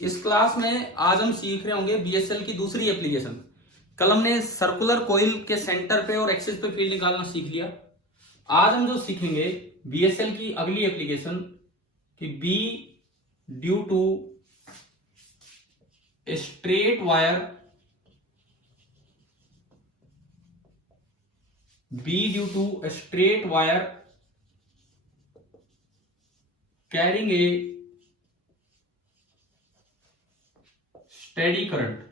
इस क्लास में आज हम सीख रहे होंगे बीएसएल की दूसरी एप्लीकेशन। कल हमने सर्कुलर कॉइल के सेंटर पे और एक्सिस पे फील्ड निकालना सीख लिया। आज हम जो सीखेंगे बीएसएल की अगली एप्लीकेशन कि B due to straight wire, B due to straight wire carrying a steady current.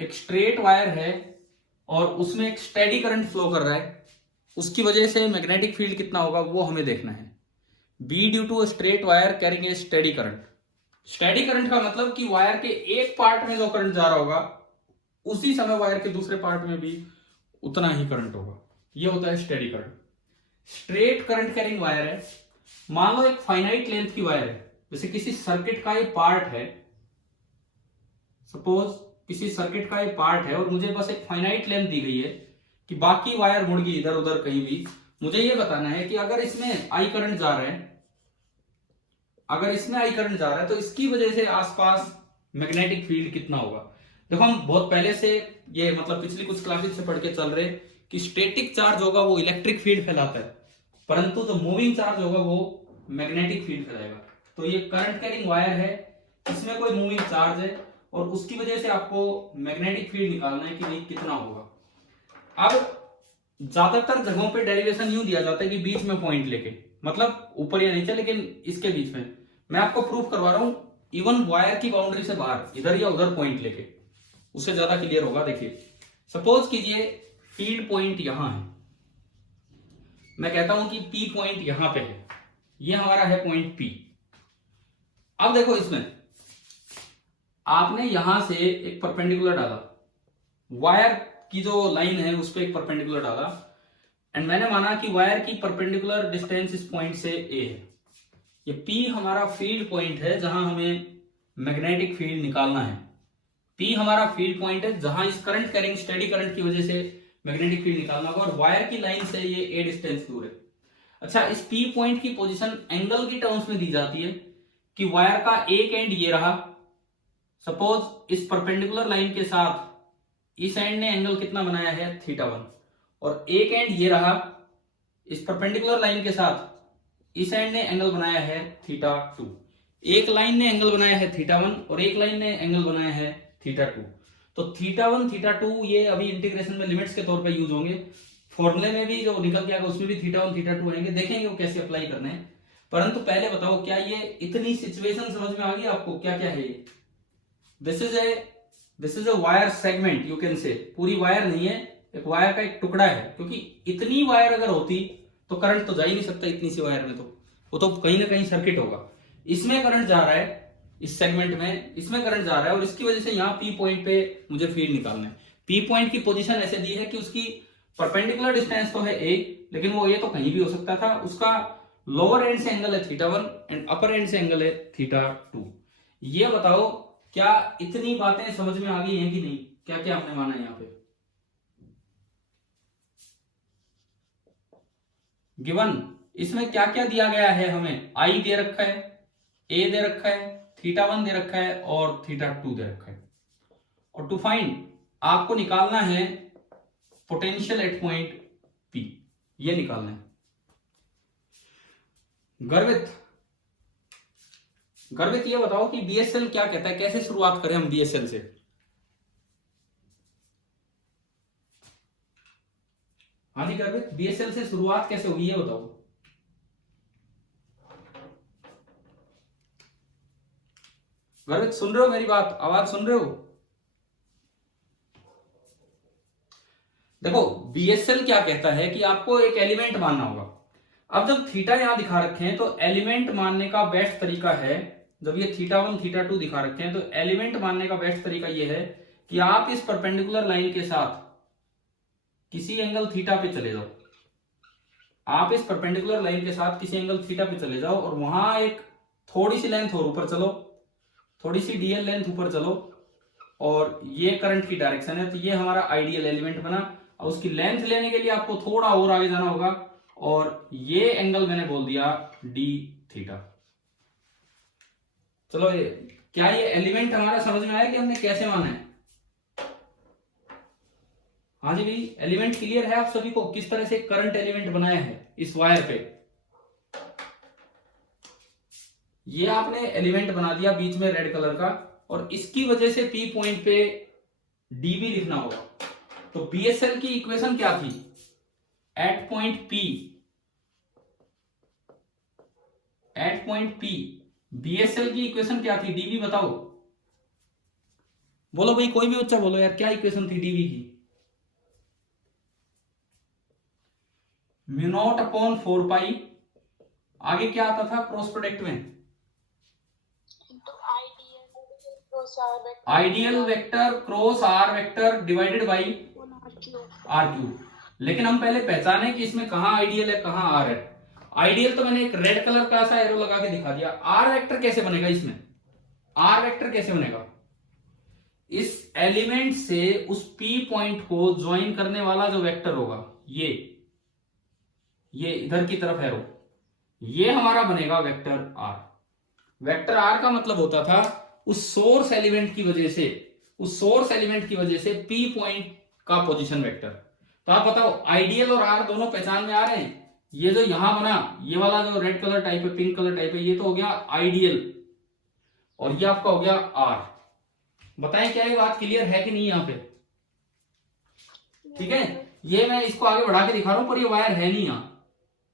एक स्ट्रेट वायर है और उसमें एक स्टेडी करंट फ्लो कर रहा है, उसकी वजह से मैग्नेटिक फील्ड कितना होगा वो हमें देखना है। B due to straight wire carrying a steady current. Steady current का मतलब कि वायर के एक पार्ट में जो करंट जा रहा होगा उसी समय वायर के दूसरे पार्ट में भी उतना ही करंट होगा, ये होता है steady current. Straight current carrying wire है, मान लो एक फाइनाइट लेंथ की वायर है, जैसे किसी सर्किट का ये पार्ट है, सपोज किसी सर्किट का ये पार्ट है और मुझे बस एक फाइनाइट लेंथ दी गई है कि बाकी वायर मुड़ गई इधर उधर कहीं भी। मुझे ये बताना है कि अगर इसमें आई करंट जा रहा है, अगर इसमें आई करंट जा रहा है तो इसकी वजह से आसपास मैग्नेटिक फील्ड कितना होगा। देखो हम बहुत पहले से ये मतलब पिछली कुछ क्लासेस से पढ़ के चल रहे कि स्टैटिक चार्ज होगा वो इलेक्ट्रिक फील्ड फैलाता है, परंतु जो मूविंग चार्ज होगा वो मैग्नेटिक फील्ड फैलाएगा। तो ये करंट कैरिंग वायर है, इसमें कोई मूविंग चार्ज है और उसकी वजह से आपको मैग्नेटिक फील्ड निकालना है कि भाई कितना होगा। अब ज्यादातर जगहों पे डेरिवेशन यूं दिया जाता है कि बीच में पॉइंट लेके, मतलब ऊपर या नीचे, लेकिन इसके बीच में मैं आपको प्रूफ करवा रहा हूं इवन वायर की बाउंड्री से बाहर इधर या उधर पॉइंट लेके, उससे ज्यादा क्लियर होगा। देखिए सपोज कीजिए फील्ड पॉइंट यहां है, मैं कहता हूं कि पी पॉइंट यहां पे है, ये हमारा है पॉइंट पी। अब देखो इसमें आपने यहां से एक परपेंडिकुलर डाला, वायर की जो लाइन है उस पर एक परपेंडिकुलर डाला एंड मैंने माना कि वायर की परपेंडिकुलर डिस्टेंस इस पॉइंट से ए है। ये पी हमारा फील्ड पॉइंट है जहां हमें मैग्नेटिक फील्ड निकालना है। पी हमारा फील्ड पॉइंट है जहां इस करंट कैरिंग स्टेडी करंट की वजह से मैग्नेटिक फील्ड निकालना होगा और वायर की लाइन से ये ए डिस्टेंस दूर है। अच्छा, इस पी पॉइंट की पोजीशन एंगल की टर्म्स में दी जाती है कि वायर का एक एंड ये रहा, सपोज इस परपेंडिकुलर लाइन के साथ इस एंड ने एंगल कितना बनाया है θ1, और एक एंड ये रहा, इस परपेंडिकुलर लाइन के साथ इस एंड ने एंगल बनाया है θ2। एक लाइन ने एंगल बनाया है θ1 और एक लाइन ने एंगल बनाया है θ2। तो θ1 θ2 ये अभी इंटीग्रेशन में लिमिट्स के तौर पे यूज होंगे, फॉर्मूले में भी जो निकल के आएगा उसमें भी θ1 θ2 आएंगे, देखेंगे वो कैसे अप्लाई करने हैं। परंतु पहले बताओ क्या ये इतनी सिचुएशन समझ में आ गई आपको? क्या क्या है ये? This is a wire segment, you can say. पूरी वायर नहीं है, एक वायर का एक टुकड़ा है, क्योंकि इतनी वायर अगर होती तो करंट तो जा ही नहीं सकता इतनी सी वायर में, तो वो तो कहीं ना कहीं सर्किट होगा। इसमें करंट जा रहा है, इस सेगमेंट में इसमें करंट जा रहा है और इसकी वजह से यहाँ पी पॉइंट पे मुझे फील्ड निकालना है। पी पॉइंट की पोजीशन ऐसे दी है कि उसकी परपेंडिकुलर डिस्टेंस तो है ए, लेकिन वो ये तो कहीं भी हो सकता था। उसका लोअर एंड से एंगल है θ1 एंड अपर एंड से एंगल है θ2। ये बताओ क्या इतनी बातें समझ में आ गई हैं कि नहीं? क्या क्या हमने माना है यहाँ पे? गिवन इसमें क्या क्या दिया गया है हमें? आई दे रखा है, ए दे रखा है, θ1 दे रखा है और θ2 दे रखा है। और टू फाइंड आपको निकालना है पोटेंशियल एट पॉइंट पी, ये निकालना है। गर्वित ये बताओ कि बीएसएल क्या कहता है, कैसे शुरुआत करें हम बीएसएल से? हाँ जी गर्वित, बीएसएल से शुरुआत कैसे होगी ये बताओ। गर्वित सुन रहे हो मेरी बात? आवाज सुन रहे हो? देखो बीएसएल क्या कहता है कि आपको एक एलिमेंट मानना होगा। अब जब थीटा यहां दिखा रखे हैं तो एलिमेंट मानने का बेस्ट तरीका है, जब ये θ1 θ2 दिखा रखे हैं तो एलिमेंट मानने का बेस्ट तरीका ये है कि आप इस परपेंडिकुलर लाइन के साथ किसी एंगल थीटा पे चले जाओ। आप इस परपेंडिकुलर लाइन के साथ किसी एंगल थीटा पे चले जाओ और वहां एक थोड़ी सी लेंथ और ऊपर चलो, थोड़ी सी डीएल लेंथ ऊपर चलो, और ये करंट की डायरेक्शन है, तो ये हमारा आइडियल एलिमेंट बना। और उसकी लेंथ लेने के लिए आपको थोड़ा और आगे जाना होगा और ये एंगल मैंने बोल दिया डी थीटा। चलो ये क्या ये एलिमेंट हमारा समझ में आया कि हमने कैसे माना है? हाँ जी भाई, एलिमेंट क्लियर है आप सभी को? किस तरह से करंट एलिमेंट बनाया है इस वायर पे? ये आपने एलिमेंट बना दिया बीच में रेड कलर का, और इसकी वजह से पी पॉइंट पे डीबी लिखना होगा। तो बीएसएल की इक्वेशन क्या थी? एट पॉइंट पी बीएसएल की इक्वेशन क्या थी? डीबी बताओ, बोलो भाई, कोई भी बच्चा बोलो यार, क्या इक्वेशन थी डीबी की? म्यू नॉट अपॉन 4 पाई, आगे क्या आता था क्रॉस प्रोडक्ट में? Ideal vector cross R vector divided by are cube. लेकिन हम पहले पहचाने कि इसमें कहां आइडियल है कहां आर है। आइडियल तो मैंने एक रेड कलर का सा एरो लगा के दिखा दिया। आर वेक्टर कैसे बनेगा इसमें? आर वेक्टर कैसे बनेगा? इस एलिमेंट से उस पी पॉइंट को ज्वाइन करने वाला जो वेक्टर होगा, ये इधर की तरफ एरो, ये हमारा बनेगा वेक्टर आर। वेक्टर आर का मतलब होता था उस सोर्स एलिमेंट की वजह से पी पॉइंट का पोजीशन वेक्टर। तो आप बताओ, आइडियल और आर दोनों पहचान में आ रहे हैं? ये जो यहां बना, ये वाला जो रेड कलर टाइप है, पिंक कलर टाइप है, ये तो हो गया आइडियल, और ये आपका हो गया आर। बताएं क्या ये बात क्लियर है कि नहीं यहां पे? ठीक है, ये मैं इसको आगे बढ़ा के दिखा रहा हूं, पर ये वायर है नहीं यहां,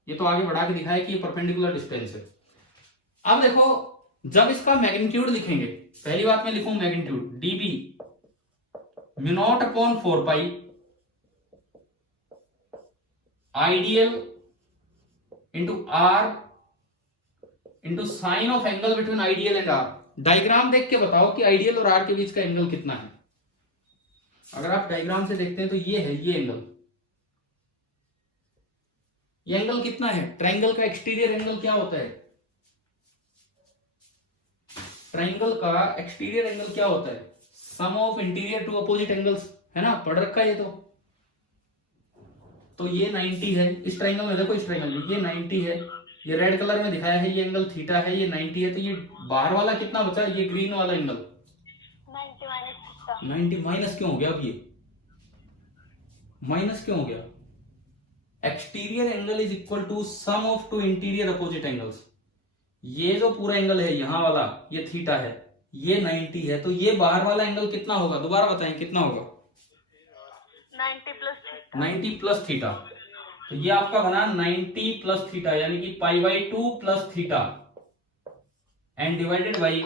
ये तो आगे बढ़ा के दिखाया कि ये परपेंडिकुलर डिस्टेंस है। अब देखो, जब इसका मैग्नीट्यूड लिखेंगे, पहली बात मैं लिखूं magnitude dB mu naught upon 4 pi ideal into R into sine of angle between ideal and R. Diagram देख के बताओ कि आइडियल और आर के बीच का एंगल कितना है। अगर आप डायग्राम से देखते हैं तो ये है, ये एंगल, ये एंगल कितना है? ट्रायंगल का एक्सटीरियर एंगल क्या होता है? ट्रायंगल का एक्सटीरियर एंगल क्या होता है? Sum of interior two opposite angles, है ना, पढ़ रखा है ये तो ये 90 है इस ट्रायंगल में। देखो इस ट्रायंगल में ये 90 है, ये रेड कलर में दिखाया है, ये एंगल थीटा है, ये 90 है। तो ये बाहर वाला कितना बचा? ये ग्रीन वाला एंगल 90 माइनस क्यों हो गया? अब ये माइनस क्यों हो गया? Exterior angle is equal to sum of two interior opposite angles. ये जो पूरा एंगल है यहां वाला, ये थीटा है, ये 90 है, तो ये बाहर वाला एंगल कितना होगा? दोबारा बताएं कितना होगा? 90 प्लस थीटा। तो ये आपका बना 90 प्लस थीटा, यानी कि π/2 plus theta and divided by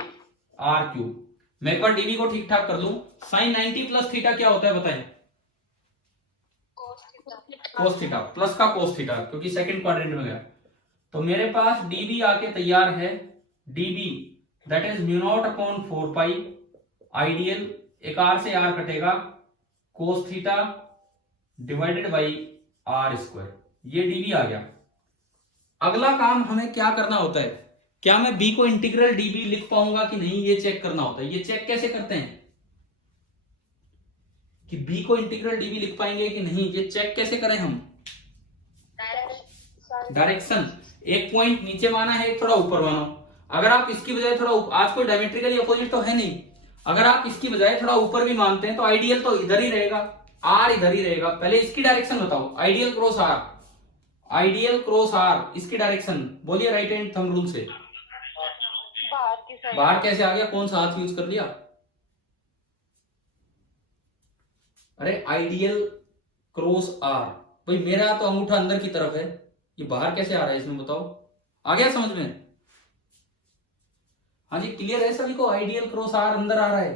are cube. मैं एक बार डीवी को ठीक ठाक कर लूं। साइन 90 प्लस थीटा क्या होता है बताएं? कोस थीटा, प्लस का कोस थीटा, क्योंकि सेकंड क्वाड्रेंट में गया। तो मेरे पास डीबी आके तैयार है, dB that is mu naught upon 4 pi ideal, एक आर से आर कटेगा, cos theta divided by R square. ये डीबी आ गया। अगला काम हमें क्या करना होता है? क्या मैं बी को इंटीग्रल डीबी लिख पाऊंगा कि नहीं, ये चेक करना होता है। ये चेक कैसे करते हैं कि बी को इंटीग्रल डीबी लिख पाएंगे कि नहीं? ये चेक कैसे करें हम? डायरेक्शन, एक पॉइंट नीचे माना है, एक थोड़ा ऊपर मानो। अगर आप इसकी बजाय थोड़ा, आज कोई डायमेट्रिकली अपोजिट तो है नहीं, अगर आप इसकी बजाय थोड़ा ऊपर भी मानते हैं तो आइडियल तो इधर ही रहेगा, आर इधर ही रहेगा। पहले इसकी डायरेक्शन बताओ, ideal cross R, ideal cross R, इसकी डायरेक्शन बोलिए राइट हैंड थंब रूल से। बाहर कैसे आ गया? कौन सा हाथ यूज कर लिया? अरे आइडियल क्रॉस आर, भाई मेरा तो अंगूठा अंदर की तरफ है, ये बाहर कैसे आ रहा है इसमें बताओ? आ गया समझ में? हाँ जी, क्लियर है सभी को? आइडियल क्रॉस आर अंदर आ रहा है,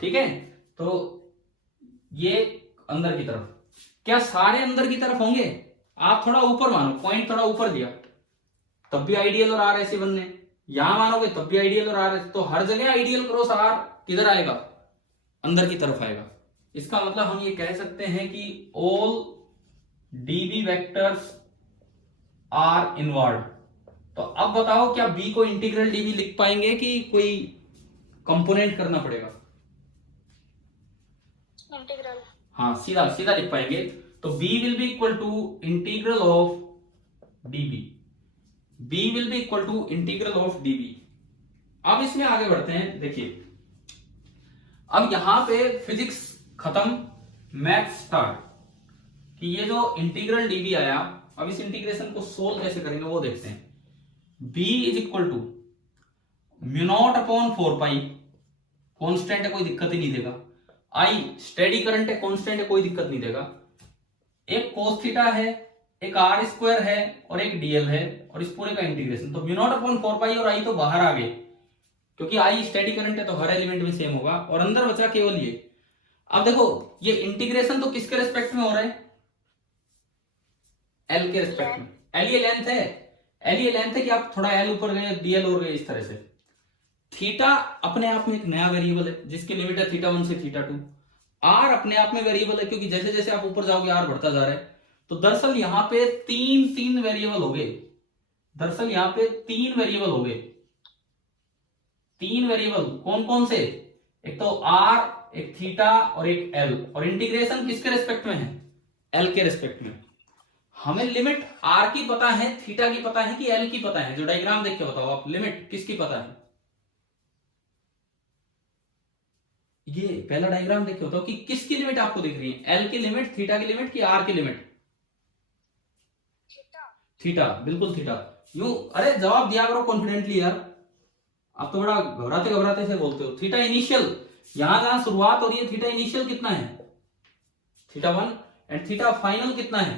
ठीक है। तो ये अंदर की तरफ, क्या सारे अंदर की तरफ होंगे? आप थोड़ा ऊपर मानो, पॉइंट थोड़ा ऊपर दिया तब भी आइडियल और आर ऐसे बनने, यहां मानोगे तब भी आइडियल और आर, तो हर जगह आइडियल क्रॉस आर किधर आएगा? अंदर की तरफ आएगा। इसका मतलब हम ये कह सकते हैं कि all dB vectors are inward. तो अब बताओ, क्या बी को इंटीग्रल डीबी लिख पाएंगे कि कोई कंपोनेंट करना पड़ेगा? इंटीग्रल, हाँ सीधा सीधा लिख पाएंगे। तो b will be equal to integral of db, b will be equal to integral of db। अब इसमें आगे बढ़ते हैं। देखिए अब यहां पे फिजिक्स खत्म, मैथ स्टार्ट, कि ये जो इंटीग्रल db आया, अब इस इंटीग्रेशन को सोल्व कैसे करेंगे वो देखते हैं। b is equal to mu naught upon 4 pi, constant है कोई दिक्कत ही नहीं देगा, आई स्टेडी करंट है, कॉन्स्टेंट है कोई दिक्कत नहीं देगा, एक कोस थीटा है, एक आर स्क्वायर है और एक डीएल है, और इस पूरे का इंटीग्रेशन। तो म्यू नॉट अपॉन 4 पाई और आई तो बाहर आ गए, क्योंकि आई स्टेडी करंट है तो हर एलिमेंट में सेम होगा, और अंदर बचा केवल ये। अब देखो ये इंटीग्रेशन तो किसके रेस्पेक्ट में हो रहा है, एल के रेस्पेक्ट में। एल ये लेंथ है, एल ये लेंथ है कि आप थोड़ा एल ऊपर गए, डीएल और गए, इस तरह से। थीटा अपने आप में एक नया वेरिएबल है जिसकी लिमिट है थीटा 1 से थीटा 2। आर अपने आप में वेरिएबल है, क्योंकि जैसे जैसे आप ऊपर जाओगे आर बढ़ता जा रहा है। तो दरअसल यहां पे तीन वेरिएबल हो गए, दरअसल यहां पे तीन वेरिएबल हो गए। तीन वेरिएबल कौन कौन से, एक तो आर, एक थीटा और एक एल, और इंटीग्रेशन किसके रेस्पेक्ट में है, एल के रेस्पेक्ट में। हमें लिमिट आर की पता है, थीटा की पता है कि एल की पता है, जो डायग्राम देख के बताओ आप, लिमिट किसकी पता है। ये पहला डायग्राम देख के बताओ कि किसकी लिमिट आपको दिख रही है, एल की लिमिट, थीटा की लिमिट कि आर की लिमिट। थीटा, बिल्कुल थीटा। यूं अरे जवाब दिया करो कॉन्फिडेंटली यार, आप तो बड़ा घबराते घबराते से बोलते हो। थीटा इनिशियल, यहां जहां शुरुआत हो रही है, थीटा इनिशियल कितना है, थीटा 1, एंड थीटा फाइनल कितना है,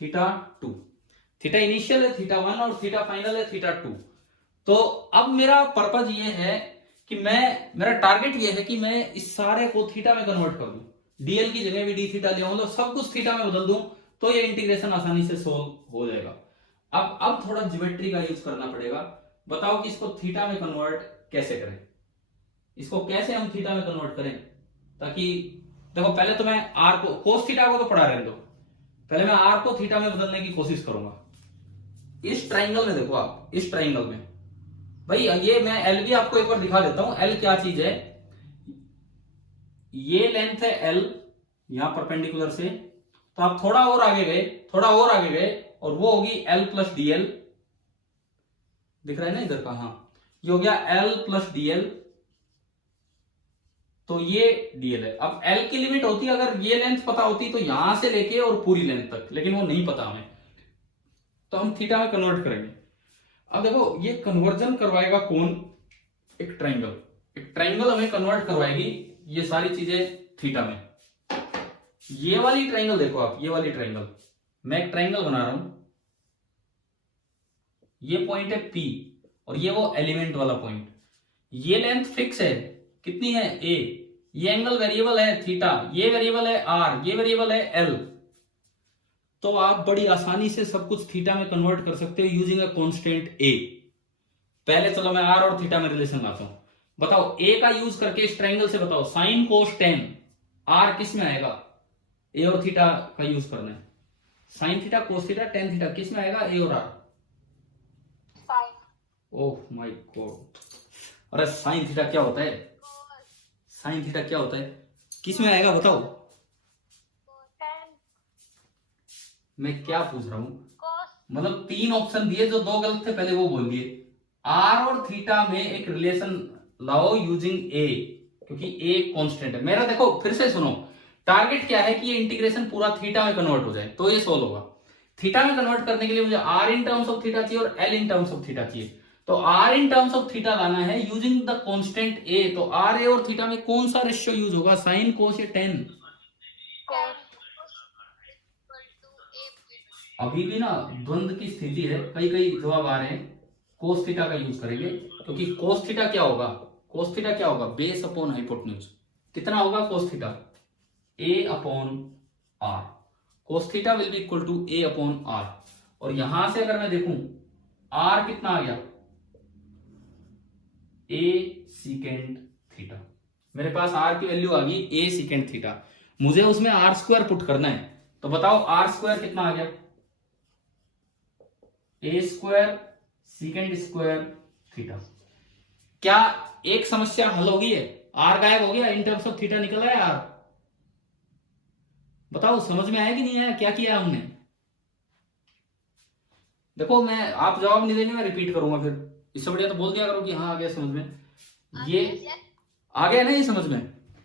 थीटा 2। थीटा इनिशियल है थीटा 1 और थीटा फाइनल है थीटा 2। तो अब मेरा पर्पज ये है कि मेरा टारगेट ये है कि मैं इस सारे को थीटा में कन्वर्ट कर दूं, डीएल की जगह भी डी थीटा ले आऊं, मतलब सब कुछ थीटा में बदल दूं, तो ये इंटीग्रेशन आसानी से सोल्व हो जाएगा। अब थोड़ा ज्योमेट्री का यूज करना पड़ेगा। बताओ कि इसको थीटा में कन्वर्ट कैसे करें, इसको कैसे हम थीटा में कन्वर्ट करें, ताकि देखो पहले तो मैं आर को, कोस थीटा को तो पढ़ा रहने दो, पहले मैं आर को थीटा में बदलने की कोशिश करूंगा। इस ट्राइंगल में देखो आप, इस ट्राइंगल में भाई ये मैं एल भी आपको एक बार दिखा देता हूं, एल क्या चीज है। ये लेंथ है एल यहां परपेंडिकुलर से, तो आप थोड़ा और आगे गए, थोड़ा और आगे गए, और वो होगी एल प्लस डीएल, दिख रहा है ना इधर का, हाँ ये हो गया एल प्लस डीएल, तो ये डीएल है। अब एल की लिमिट होती, अगर ये लेंथ पता होती तो यहां से लेके और पूरी लेंथ तक, लेकिन वो नहीं पता हमें, तो हम थीटा में कन्वर्ट करेंगे। अब देखो ये कन्वर्जन करवाएगा कौन, एक ट्राइंगल, एक ट्राइंगल हमें कन्वर्ट करवाएगी ये सारी चीजें थीटा में। ये वाली ट्राइंगल देखो आप, ये वाली ट्राइंगल, मैं एक ट्राइंगल बना रहा हूं, ये पॉइंट है P और ये वो एलिमेंट वाला पॉइंट, ये लेंथ फिक्स है कितनी है A, ये एंगल वेरिएबल है थीटा, ये वेरिएबल है R, ये वेरिएबल है L। तो आप बड़ी आसानी से सब कुछ थीटा में कन्वर्ट कर सकते हो यूजिंग अ कांस्टेंट A। पहले चलो मैं R और थीटा में रिलेशन लाता हूं। बताओ A का यूज करके इस ट्राइंगल से बताओ साइन कोस टेन R किस में आएगा, A और थीटा का यूज करना है, sine theta cos theta tan theta किस में आएगा, A और R। ओह माय गॉड, अरे साइन थीटा क्या होता है, साइन थीटा क्या होता है, किस में आएगा बताओ। मैं क्या पूछ रहा हूं, मतलब तीन ऑप्शन दिए, जो दो गलत थे पहले वो बोल दिए। आर और थीटा में एक रिलेशन लाओ यूजिंग ए, क्योंकि ए कांस्टेंट है मेरा। देखो फिर से सुनो, टारगेट क्या है कि ये इंटीग्रेशन पूरा थीटा में कन्वर्ट हो जाए, तो ये सोल्व होगा। थीटा में कन्वर्ट करने के लिए मुझे R in terms of theta चाहिए और L in terms of theta चाहिए। तो R in terms of theta लाना है यूजिंग द कांस्टेंट ए। तो आर ए और थीटा में कौन सा रेशियो यूज होगा, साइन कोस या टेन। अभी भी ना द्वंद्व की स्थिति है, कई कई जवाब आ रहे हैं, कोस थीटा का यूज करेंगे, क्योंकि कोस थीटा क्या होगा, कोस थीटा क्या होगा, बेस अपॉन हाइपोटेन्यूज। कितना होगा cos theta, A upon R, cos theta will be equal to A upon R. और यहां से अगर मैं देखूं आर कितना आ गया, ए सीकेंड थीटा, मेरे पास आर की वैल्यू आ गई ए सीकेंड थीटा, मुझे उसमें आर स्क्वायर पुट करना है। तो बताओ आर स्क्वायर कितना आ गया, ए स्क्वायर सीकेंड स्क्वायर थीटा। क्या एक समस्या हल हो गई है, आर गायब हो गया, इन टर्म्स ऑफ थीटा निकल आया आर। बताओ समझ में आया कि नहीं आया, क्या किया हमने? देखो मैं, आप जवाब नहीं देंगे मैं रिपीट करूंगा, फिर इससे बढ़िया तो बोल दिया करो कि हाँ आ गया समझ में। ये आ गया ना ये समझ में?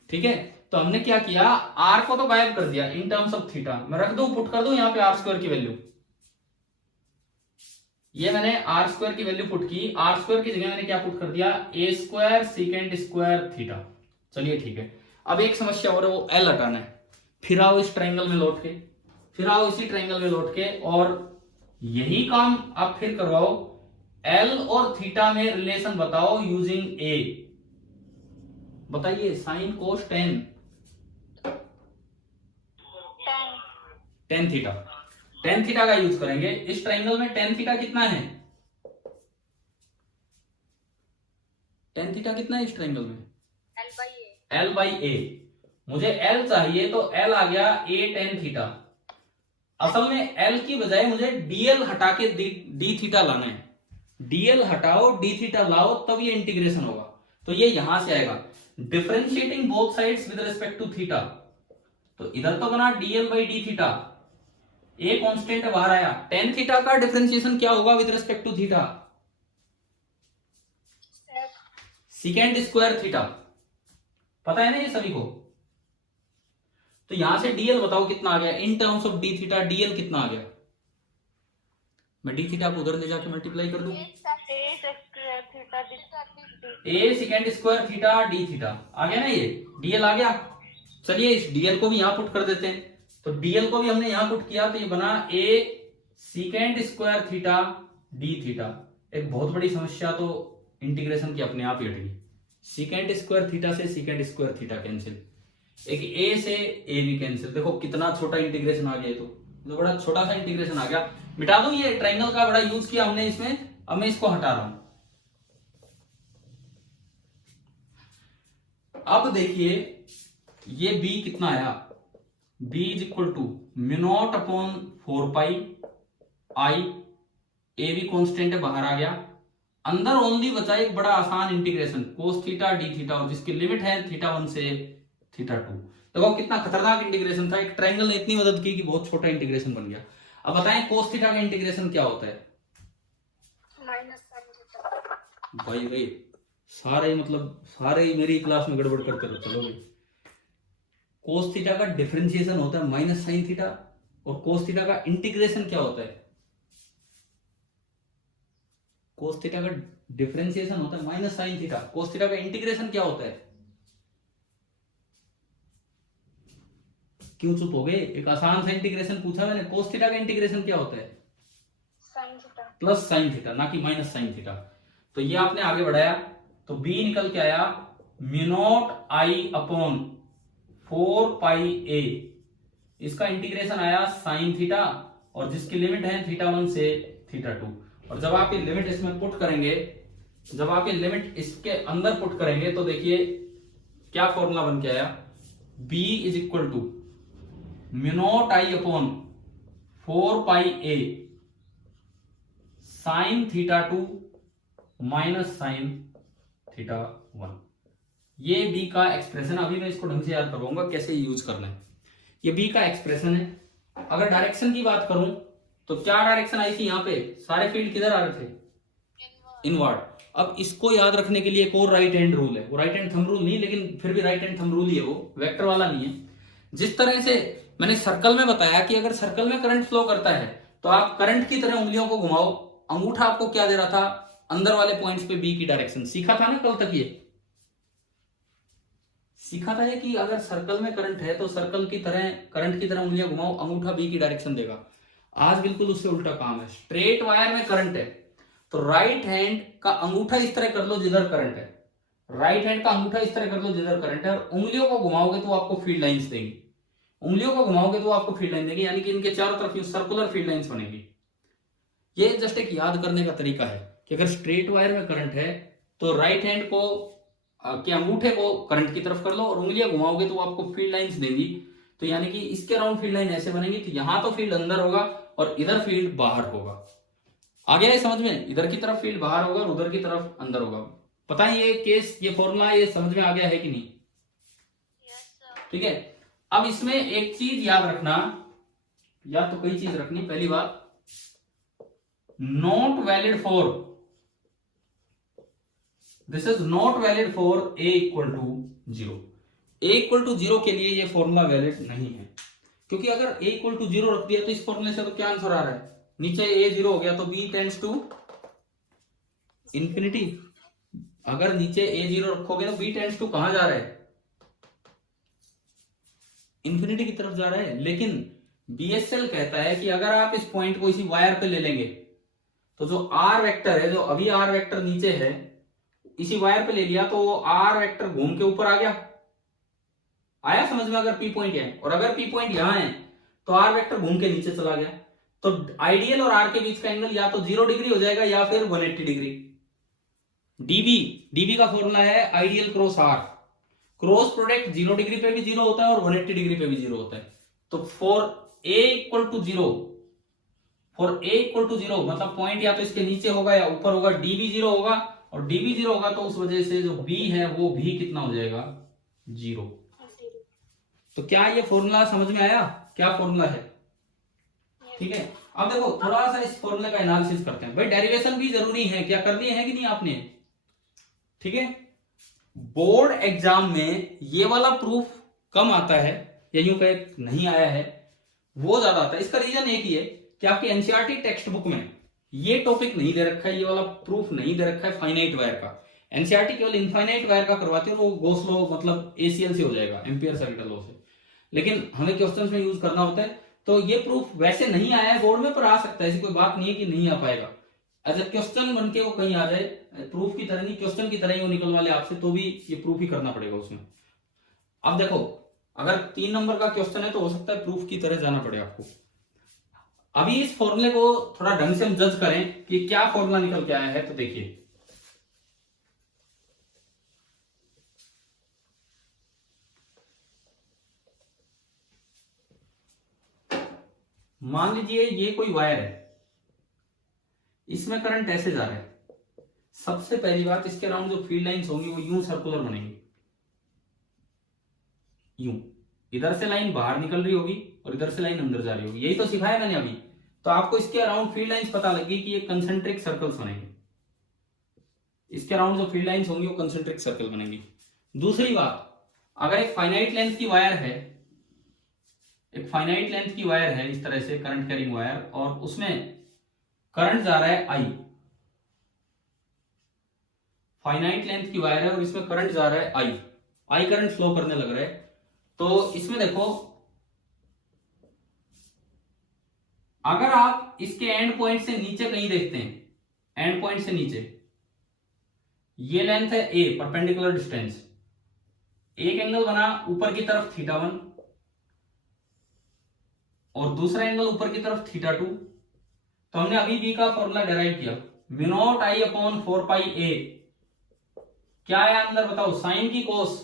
ठीक है, तो हमने क्या किया, आर को तो गायब कर दिया इन टर्म्स ऑफ थीटा। मैं रख दूं, पुट कर दूं यहाँ पे आर स्क्वायर की वैल्यू। ये मैंने आर स्क्वायर की वैल्यू पुट की, आर स्क्वायर की जगह मैंने क्या पुट कर दिया, ए स्क्वायर सीकेंड स्क्वायर थीटा। चलिए ठीक है, अब एक समस्या और है, वो एल हटाना है। फिर आओ इस ट्राइंगल में लौट के, फिर आओ इसी ट्राइंगल में लौट के, और यही काम आप फिर करवाओ। एल और थीटा में रिलेशन बताओ यूजिंग ए। बताइए, sine cos ten, tan theta, ten theta का यूज करेंगे इस ट्राइंगल में। टेन थीटा कितना है, टेन थीटा कितना है इस ट्राइंगल में, एल बाई ए। मुझे एल चाहिए तो एल आ गया ए टेन थीटा। असल में एल की बजाय मुझे डीएल हटा के डी थीटा लाना है। डीएल हटाओ डी थीटा लाओ, तब ये इंटीग्रेशन होगा। तो ये यहां से आएगा, differentiating both sides with respect to theta. तो इधर तो बना dL by D theta, A constant बाहर आया। टेन थीटा का डिफरेंशिएशन क्या होगा with respect to theta, secant square theta. पता है ना ये सभी को? तो यहां से डीएल बताओ कितना आ गया इन terms of D theta, DL कितना आ गया? मैं डी थीटा को उधर ले जाके मल्टीप्लाई कर दूं, a second square theta d theta आ गया ना, ये डीएल आ गया। चलिए इस डीएल को भी यहां पुट कर देते हैं। तो डीएल को भी हमने यहां पुट किया, तो ये बना a second square theta d theta. एक बहुत बड़ी समस्या तो इंटीग्रेशन की अपने आप ही हट गई। सेकेंड स्क्वायर थीटा से सेकेंड स्क्वायर थीटा कैंसिल, एक ए से ए भी कैंसिल। देखो कितना छोटा इंटीग्रेशन आ गया, तो बड़ा छोटा सा इंटीग्रेशन आ गया। मिटा दूं, ये ट्राइंगल का बड़ा यूज किया हमने इसमें, अब मैं इसको हटा रहा हूं। अब देखिए ये b कितना आया, b is equal to mu upon 4 pi I, A भी कॉन्स्टेंट है बाहर आ गया। अंदर ओनली बचा एक बड़ा आसान integration cos theta d theta, और जिसकी लिमिट है थीटा 1 से थीटा 2। देखो कितना खतरनाक इंटीग्रेशन था, एक ट्राइंगल ने इतनी मदद की कि बहुत छोटा इंटीग्रेशन बन गया। अब बताएं कोस थीटा का इंटीग्रेशन क्या होता है? भाई भाई सारे मतलब सारे मेरी क्लास में गड़बड़ करते रहो, चलो भाई। कोस थीटा का डिफरेंशिएशन होता है माइनस साइन थीटा, और कोस थीटा का इंटीग्रेशन क्या होता है? कोस थीटा का डिफरेंशिएशन होता है minus sine theta, cos theta का इंटीग्रेशन क्या होता है? क्यों चुप हो गए? एक आसान सा इंटीग्रेशन पूछा मैंने, कोस थीटा का इंटीग्रेशन क्या होता है? Sine theta plus sine theta, ना कि माइनस साइन थीटा। तो ये आपने आगे बढ़ाया, तो b निकल के आया mu naught I upon 4 pi ए। इसका इंटीग्रेशन आया साइन थीटा, और जिसकी लिमिट है थीटा 1 से थीटा 2। और जब आप ये लिमिट इसमें पुट करेंगे, जब आप ये लिमिट इसके अंदर पुट करेंगे, तो देखिए क्या फॉर्मूला बन के आया, b is equal to mu naught I upon 4 pi A sine theta 2 minus sine theta 1। ये b का एक्सप्रेशन, अभी मैं इसको ढंग से याद करवाऊंगा कैसे यूज करना है। ये b का एक्सप्रेशन है। अगर डायरेक्शन की बात करूं तो क्या डायरेक्शन आई थी, यहाँ पे सारे फील्ड किधर आ रहे थे, इनवर्ड। अब इसको याद रखने के लिए एक और राइट हैंड रूल है, वो राइट हैंड थंब रूल नहीं, लेकिन फिर भी राइट हैंड थंब रूल ही है, वो वेक्टर वाला नहीं है। जिस तरह से मैंने सर्कल में बताया कि अगर सर्कल में करंट फ्लो करता है तो आप करंट की तरह उंगलियों को घुमाओ। अंगूठा आपको क्या दे रहा था, अंदर वाले पॉइंट्स पे बी की डायरेक्शन। सीखा था ना कल तक, ये सीखा था कि अगर सर्कल में करंट है तो सर्कल की तरह करंट की तरह उंगलियां घुमाओ, अंगूठा बी की डायरेक्शन देगा। आज बिल्कुल उससे उल्टा काम है। स्ट्रेट वायर में करंट है तो राइट हैंड का अंगूठा इस तरह कर लो जिधर करंट है, राइट हैंड का अंगूठा इस तरह कर लो जिधर करंट है, और उंगलियों को घुमाओगे तो आपको फील्ड लाइंस देगी। उंगलियों को घुमाओगे तो आपको फील्ड लाइन देगी, यानी कि इनके चारों तरफ सर्कुलर फील्ड लाइंस बनेगी। ये जस्ट एक याद करने का तरीका है कि अगर स्ट्रेट वायर में करंट है तो राइट हैंड को के अंगूठे को करंट की तरफ कर लो, और उंगलियां घुमाओगे तो आपको फील्ड लाइंस देंगी। तो यानी कि इसके अराउंड फील्ड लाइन ऐसे बनेगी कि यहां तो फील्ड अंदर होगा और इधर फील्ड बाहर होगा। आ गया ये समझ में? इधर की तरफ फील्ड बाहर होगा और उधर की तरफ अंदर होगा। पता है ये केस, ये फॉर्मूला ये समझ में आ गया है कि नहीं? ठीक है। अब इसमें एक चीज याद रखना, या तो कई चीज रखनी। पहली बात, not valid for, this is not valid for A equal to 0। A equal to 0 के लिए ये फॉर्मूला वैलिड नहीं है, क्योंकि अगर ए इक्वल टू 0 रख दिया तो इस फॉर्मूले से तो क्या आंसर आ रहा है, नीचे ए 0 हो गया तो बी टेंड्स टू इंफिनिटी। अगर नीचे ए 0 रखोगे तो बी टेंड्स टू कहां जा रहा है, इंफिनिटी की तरफ जा रहा है। लेकिन बीएसएल कहता है कि अगर आप इस पॉइंट को इसी वायर पे ले लेंगे तो जो आर वेक्टर है, जो अभी आर वेक्टर नीचे है, इसी वायर पे ले लिया तो वो आर वेक्टर घूम के ऊपर आ गया। आया समझ में? अगर पी पॉइंट है और अगर पी पॉइंट यहां है तो आर वेक्टर घूम के नीचे चला गया, तो आइडियल और आर के बीच का एंगल या तो 0 डिग्री हो जाएगा या फिर 180 डिग्री। डीबी का फॉर्मूला है ideal cross R, cross product 0 degree पे भी 0 होता है और 180 डिग्री पे भी 0 होता है। तो फॉर ए इक्वल टू 0, मतलब पॉइंट या तो इसके नीचे होगा या ऊपर होगा, डीबी 0 होगा, और डीबी 0 होगा तो उस वजह से जो बी है वो भी कितना हो जाएगा, 0। तो क्या ये फॉर्मूला समझ में आया, क्या फॉर्मूला है? ठीक है। अब देखो थोड़ा सा इस फॉर्मूले का एनालिसिस करते हैं। भाई डेरिवेशन भी जरूरी है, क्या कर दिए हैं कि नहीं आपने? ठीक है। बोर्ड एग्जाम में ये वाला प्रूफ कम आता है, या यूं कहे नहीं आया है, वो ज्यादा आता है। इसका रीजन एक ही है कि आपके एनसीईआरटी टेक्स्ट बुक में ये टॉपिक नहीं दे रखा है, ये वाला प्रूफ नहीं दे रखा है फाइनाइट वायर का। एनसीईआरटी केवल इनफाइनाइट वायर का करवाती है, वो गॉस लॉ मतलब एसीएल से हो जाएगा, एम्पियर सर्किटल लॉ से। लेकिन हमें क्वेश्चंस में यूज करना होता है, तो ये प्रूफ वैसे नहीं आया है बोर्ड में, पर आ सकता है, ऐसी कोई बात नहीं है कि नहीं आ पाएगा। एज ए क्वेश्चन बन के वो कहीं आ जाए, प्रूफ की तरह नहीं, क्वेश्चन की तरह ही वो निकलवा ले आपसे, तो भी ये प्रूफ ही करना पड़ेगा उसमें। अब देखो अगर 3 नंबर का क्वेश्चन है तो हो सकता है प्रूफ की तरह जाना पड़े आपको। अभी इस फॉर्मूले को थोड़ा ढंग से हम जज करें कि क्या फॉर्मूला निकल के आया है, तो देखिए मान लीजिए ये कोई वायर है, इसमें करंट ऐसे जा रहा है। सबसे पहली बात, इसके अराउंड जो फील्ड लाइंस होंगी वो यूं सर्कुलर बनेंगी, यूं, इधर से लाइन बाहर निकल रही होगी और इधर से लाइन अंदर जा रही होगी। यही तो सिखाया मैंने अभी। तो आपको इसके अराउंड फील्ड लाइंस पता लगी कि ये कंसेंट्रिक सर्कल्स बनेंगे। इसके अराउंड जो फील्ड लाइंस होंगी वो कंसेंट्रिक सर्कल बनेंगी। दूसरी बात, अगर एक फाइनाइट लेंथ की वायर है, एक फाइनाइट लेंथ की वायर है इस तरह से करंट कैरिंग वायर, और उसमें करंट जा रहा है आई, फाइनाइट लेंथ की वायर है और इसमें करंट जा रहा है आई करंट फ्लो करने लग रहा है। तो इसमें देखो, अगर आप इसके एंड पॉइंट से नीचे कहीं देखते हैं, एंड पॉइंट से नीचे ये लेंथ है ए, परपेंडिकुलर डिस्टेंस, एक एंगल बना ऊपर की तरफ θ1 और दूसरा एंगल ऊपर की तरफ θ2। तो हमने अभी बी का फॉर्मूला डेराइव किया, μ0 I अपॉन 4 पाई ए, क्या है अंदर बताओ, साइन की कोस।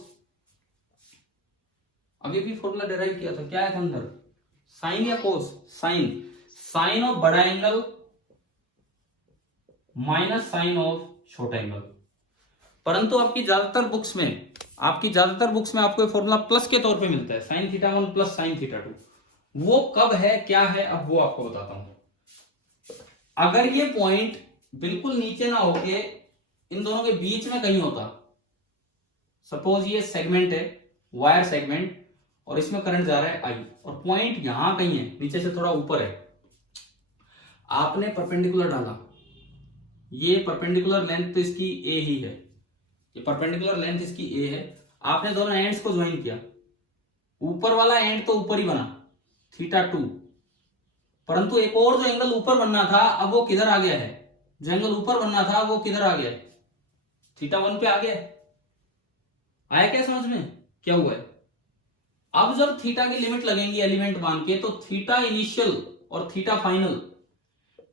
अभी भी फॉर्मूला डेराइव किया था, क्या है था अंदर, साइन या कोस, साइन ऑफ बड़ा एंगल माइनस साइन ऑफ छोटा एंगल। परंतु आपकी ज्यादातर बुक्स में आपको फॉर्मूला प्लस के तौर पे मिलता है, साइन θ1 प्लस साइन θ2। वो कब है क्या है, अब वो आपको बताता हूं। अगर ये पॉइंट बिल्कुल नीचे ना होके इन दोनों के बीच में कहीं होता, सपोज ये सेगमेंट है, वायर सेगमेंट, और इसमें करंट जा रहा है आई, और पॉइंट यहां कहीं है, नीचे से थोड़ा ऊपर है, आपने परपेंडिकुलर डाला, ये परपेंडिकुलर लेंथ तो इसकी ए ही है, ये परपेंडिकुलर लेंथ इसकी ए है, आपने दोनों एंड्स को ज्वाइन किया, ऊपर वाला एंड तो ऊपर ही बना θ2, परंतु एक और जो एंगल ऊपर बनना था अब वो किधर आ गया है, जो एंगल ऊपर बनना था वो किधर आ गया है, θ1 पे आ गया है। आया क्या समझ में, क्या हुआ है? अब जब थीटा की लिमिट लगेंगी एलिमेंट मान के, तो थीटा इनिशियल और थीटा फाइनल,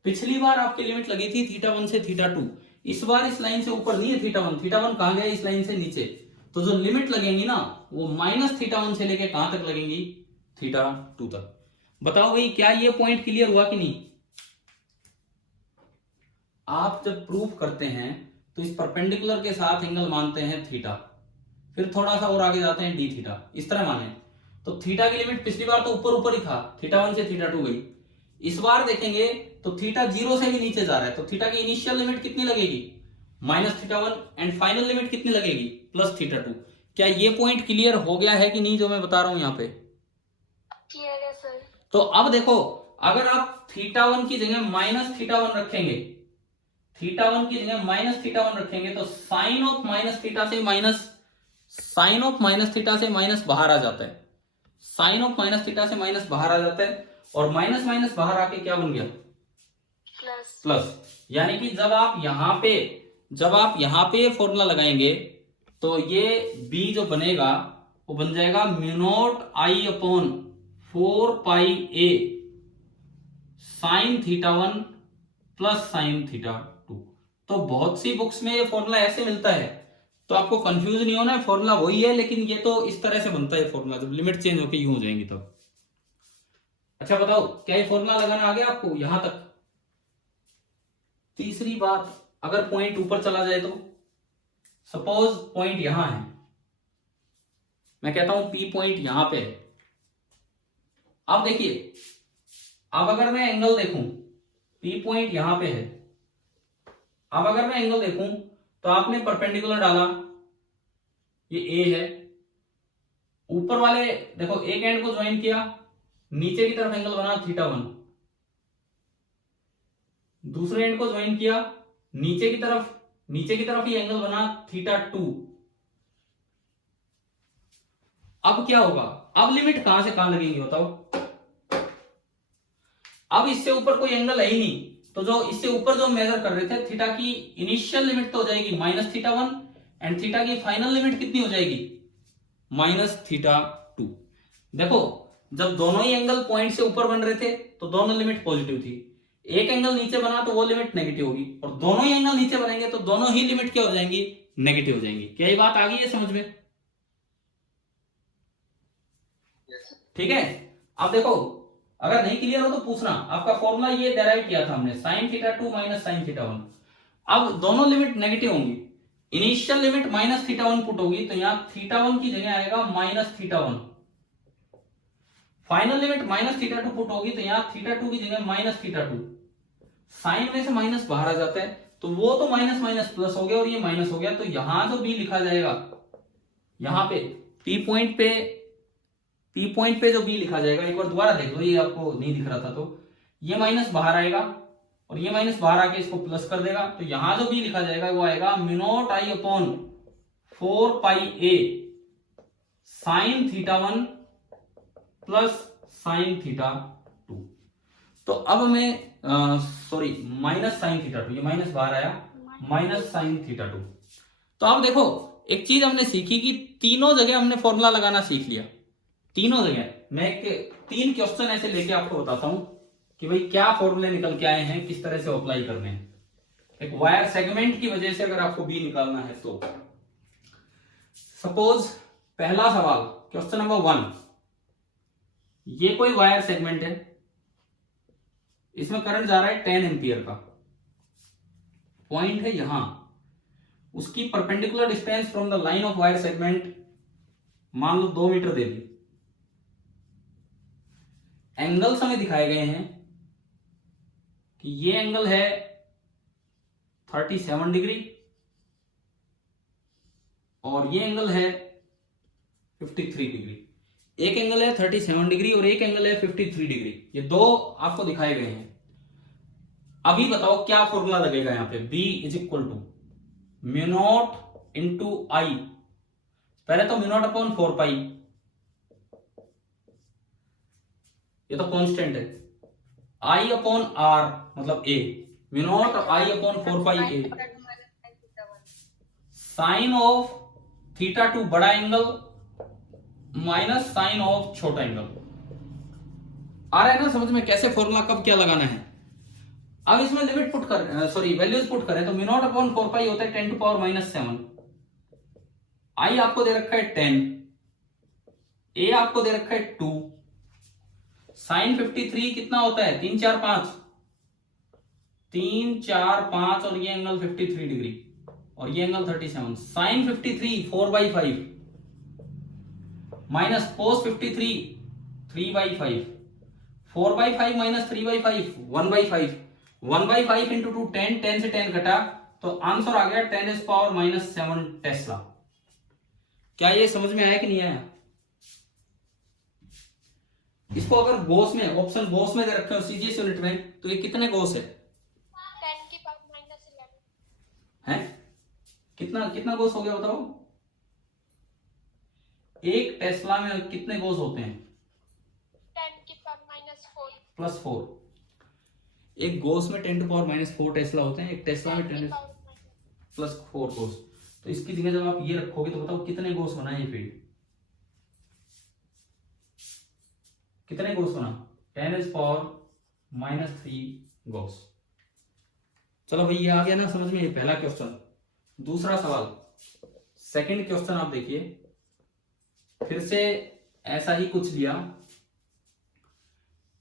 पिछली बार आपकी लिमिट लगी थी θ1 से θ2, इस बार इस लाइन से ऊपर नहीं है θ1 कहां गया, इस लाइन से नीचे। तो जो लिमिट लगेंगी ना वो माइनस θ1 से लेके कहां तक लगेंगी, θ2 तक। बताओ भाई क्या ये पॉइंट क्लियर हुआ कि नहीं? आप जब प्रूफ करते हैं तो इस परपेंडिकुलर के साथ एंगल मानते हैं थीटा, फिर थोड़ा सा और आगे जाते हैं डी थीटा, इस तरह माने। तो थीटा की लिमिट पिछली बार तो ऊपर ऊपर ही था, थीटा 1 से थीटा 2 गई। इस बार देखेंगे तो थीटा 0 से भी नीचे जा रहा है, तो थीटा की इनिशियल लिमिट कितनी लगेगी, -θ1, एंड फाइनल लिमिट कितनी लगेगी, +θ2। क्या ये पॉइंट क्लियर हो गया है कि नहीं जो मैं बता रहा हूं यहाँ पे? क्लियर है सर। तो अब देखो, अगर आप θ1 की जगह -θ1 रखेंगे, θ1 की जगह -θ1 रखेंगे, तो साइन ऑफ -θ से माइनस बाहर आ जाता है, साइन ऑफ -θ से माइनस बाहर आ जाता है, और माइनस माइनस बाहर आके क्या बन गया, प्लस। यानी कि जब आप यहां पे फॉर्मूला लगाएंगे तो ये b जो बनेगा वो बन जाएगा μ0I/4πa sin θ1 प्लस sin θ2। तो बहुत सी बुक्स में ये फॉर्मूला ऐसे मिलता है, तो आपको कंफ्यूज नहीं होना है, फॉर्मूला वही है, लेकिन ये तो इस तरह से बनता है फॉर्मूला, जब लिमिट चेंज होकर यूं हो जाएंगी तब। अच्छा बताओ, क्या ये फॉर्मूला लगाना आ गया आपको यहां तक? तीसरी बात, अगर पॉइंट ऊपर चला जाए तो, सपोज पॉइंट यहां है, मैं कहता हूं P पॉइंट यहां पे है। अब देखिए, अब अगर मैं एंगल देखूं, P पॉइंट यहां पे है, अब अगर मैं एंगल देखूं तो आपने परपेंडिकुलर डाला, ये A है, ऊपर वाले देखो एक एंड को ज्वाइन किया, नीचे की तरफ एंगल बना θ1, दूसरे एंड को ज्वाइन किया, नीचे की तरफ ही एंगल बना θ2। अब क्या होगा, अब लिमिट कहां से कहां लगेगी बताओ? अब इससे ऊपर कोई एंगल है ही नहीं, तो जो इससे ऊपर जो मेजर कर रहे थे, थीटा की इनिशियल लिमिट तो हो जाएगी -θ1, एंड थीटा की फाइनल लिमिट कितनी हो जाएगी, -θ2। देखो, जब दोनों ही एंगल पॉइंट से ऊपर बन रहे थे तो दोनों लिमिट पॉजिटिव थी, एक एंगल नीचे बना तो वो लिमिट नेगेटिव होगी, और दोनों ही एंगल नीचे बनेंगे तो दोनों ही लिमिट क्या हो जाएंगी, नेगेटिव हो जाएंगी। क्या ये बात आ गई है समझ में? ठीक है। अब देखो, अगर नहीं क्लियर हो तो पूछना। आपका फॉर्मूला ये डेराइव किया था हमने, sin θ2 माइनस sin θ1। अब दोनों लिमिट नेगेटिव होंगी, इनिशियल लिमिट -θ1 पुट होगी, तो यहां θ1 की जगह आएगा -θ1, फाइनल लिमिट -θ2 पुट होगी, तो यहां θ2 की जगह -θ2। साइन में से माइनस बाहर आ जाता है, तो वो तो माइनस माइनस प्लस हो गया और ये माइनस हो गया, तो यहां जो b लिखा जाएगा, यहां पे P पॉइंट पे जो b लिखा जाएगा, एक बार दोबारा देख लो, ये आपको नहीं दिख रहा था, तो ये माइनस बाहर आएगा और ये माइनस बाहर आके इसको प्लस कर देगा, तो यहां जो b लिखा जाएगा वो आएगा μ0I/4πa sin θ1 प्लस sin θ2। तो अब मैं सॉरी माइनस sin θ2, ये माइनस बाहर आया, माइनस sin θ2। तो अब देखो, एक चीज हमने सीखी कि तीनों जगह हमने फॉर्मूला लगाना सीख लिया, तीनों जगह। मैं तीन क्वेश्चन ऐसे लेके आपको बताता हूं कि भाई क्या फॉर्मूले निकल के आए हैं, किस तरह से अप्लाई करने हैं। एक वायर सेगमेंट की वजह से अगर आपको बी निकालना है तो सपोज पहला सवाल, क्वेश्चन नंबर 1, ये कोई वायर सेगमेंट है, इसमें करंट जा रहा है 10 एम्पियर का, पॉइंट है यहां, उसकी perpendicular distance from the line of wire segment मान लो 2 मीटर दे दी। एंगल्स हमें दिखाए गए हैं कि ये एंगल है 37 डिग्री और ये एंगल है 53 डिग्री। एक एंगल है 37 डिग्री और एक एंगल है 53 डिग्री, ये दो आपको दिखाए गए हैं। अभी बताओ क्या फॉर्मूला लगेगा यहां पे, B is equal to μ0 into I, पहले तो μ0/4π, ये तो कांस्टेंट है, I/R मतलब A, μ0I/4πa साइन ऑफ θ2 बड़ा एंगल माइनस साइन ऑफ छोटा एंगल। आ रहा है ना समझ में कैसे फॉर्मूला कब क्या लगाना है? अब इसमें लिमिट पुट कर, सॉरी वैल्यूज पुट करें तो μ0/4π होता है 10⁻⁷। I आपको दे रखा है 10, A आपको दे रखा है 2, साइन 53 कितना होता है 3 4 5, 3 4 5 और ये एंगल 53 डिग्री और ये angle 37, sine 53 4/5, minus cos 53 3/5, 4/5 minus 3/5 1/5, 1/5 into 2 10, 10 से 10 घटा तो आंसर आ गया 10⁻⁷ टेस्ला। क्या ये समझ में आया कि नहीं आया? इसको अगर गोस में, ऑप्शन गोस में दे रखे हो सीजीएस यूनिट में, तो ये कितने गोस है? 10⁻11 हैं? कितना कितना गोस हो गया बताओ? एक टेस्ला में कितने गोस होते हैं? 10⁻⁴ +4। एक गोस में 10⁻⁴ टेस्ला होते हैं, एक टेस्ला में 10 +4 गोस। तो इसकी जगह जब आप ये रखोगे तो बताओ कितने गोस बना ये फील्ड? कितने गोस बना? 10⁻³ गोस। चलो भाई ये आ गया ना समझ में, ये पहला क्वेश्चन। दूसरा सवाल, सेकंड क्वेश्चन आप देखिए, फिर से ऐसा ही कुछ लिया।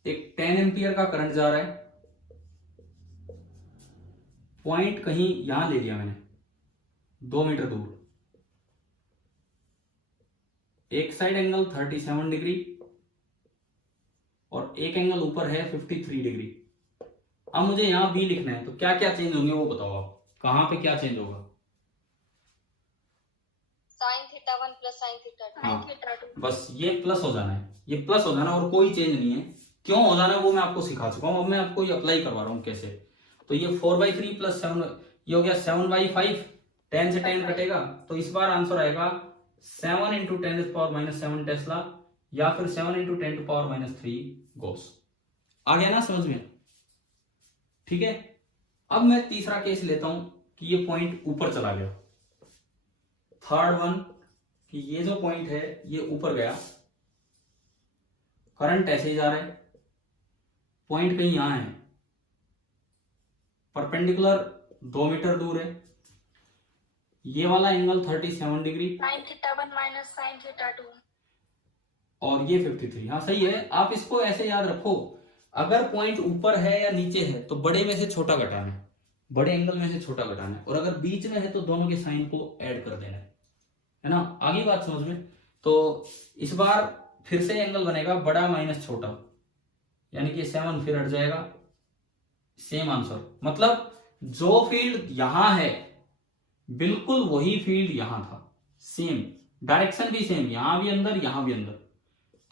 एक 10 एम्पियर का करंट जा रहा है, पॉइंट कहीं यहां ले लिया मैंने 2 मीटर दूर, एक साइड एंगल 37 डिग्री और एक एंगल ऊपर है 53 डिग्री। अब मुझे यहां बी लिखना है, तो क्या क्या चेंज होंगे वो बताओ आप, कहां पे क्या चेंज होगा? sin⁻1 + sin⁻2 हाँ, बस ये प्लस हो जाना है, ये प्लस हो जाना और कोई चेंज नहीं है। क्यों हो जाना है वो मैं आपको सिखा चुका हूं, अब मैं आपको ये अप्लाई करवा रहा हूं कैसे। तो ये 4/3 + 7, ये हो गया 7/5, 10 से 10 कटेगा तो इस बार आंसर आएगा 7 × 10⁻⁷ टेस्ला या फिर 7 × 10⁻³ गोस। आ गया ना समझ में? ठीक है। अब मैं तीसरा केस लेता हूं कि ये पॉइंट ऊपर चला गया, थर्ड वन कि ये जो पॉइंट है ये ऊपर गया, करंट ऐसे ही जा रहा है, पॉइंट कहीं यहां है, परपेंडिकुलर 2 मीटर दूर है, ये वाला एंगल 37 डिग्री sin⁻1 - sin⁻2 और ये 53। हाँ सही है। आप इसको ऐसे याद रखो, अगर पॉइंट ऊपर है या नीचे है तो बड़े में से छोटा घटाना है, बड़े एंगल में से छोटा घटाना है, और अगर बीच में है तो दोनों के साइन को ऐड कर देना है ना। आगे बात समझ में? तो इस बार फिर से एंगल बनेगा बड़ा माइनस छोटा, यानी कि 7 फिर हट जाएगा, सेम आंसर। मतलब जो फील्ड यहां है बिल्कुल वही फील्ड यहां था, सेम डायरेक्शन भी सेम, यहां भी अंदर यहां भी अंदर।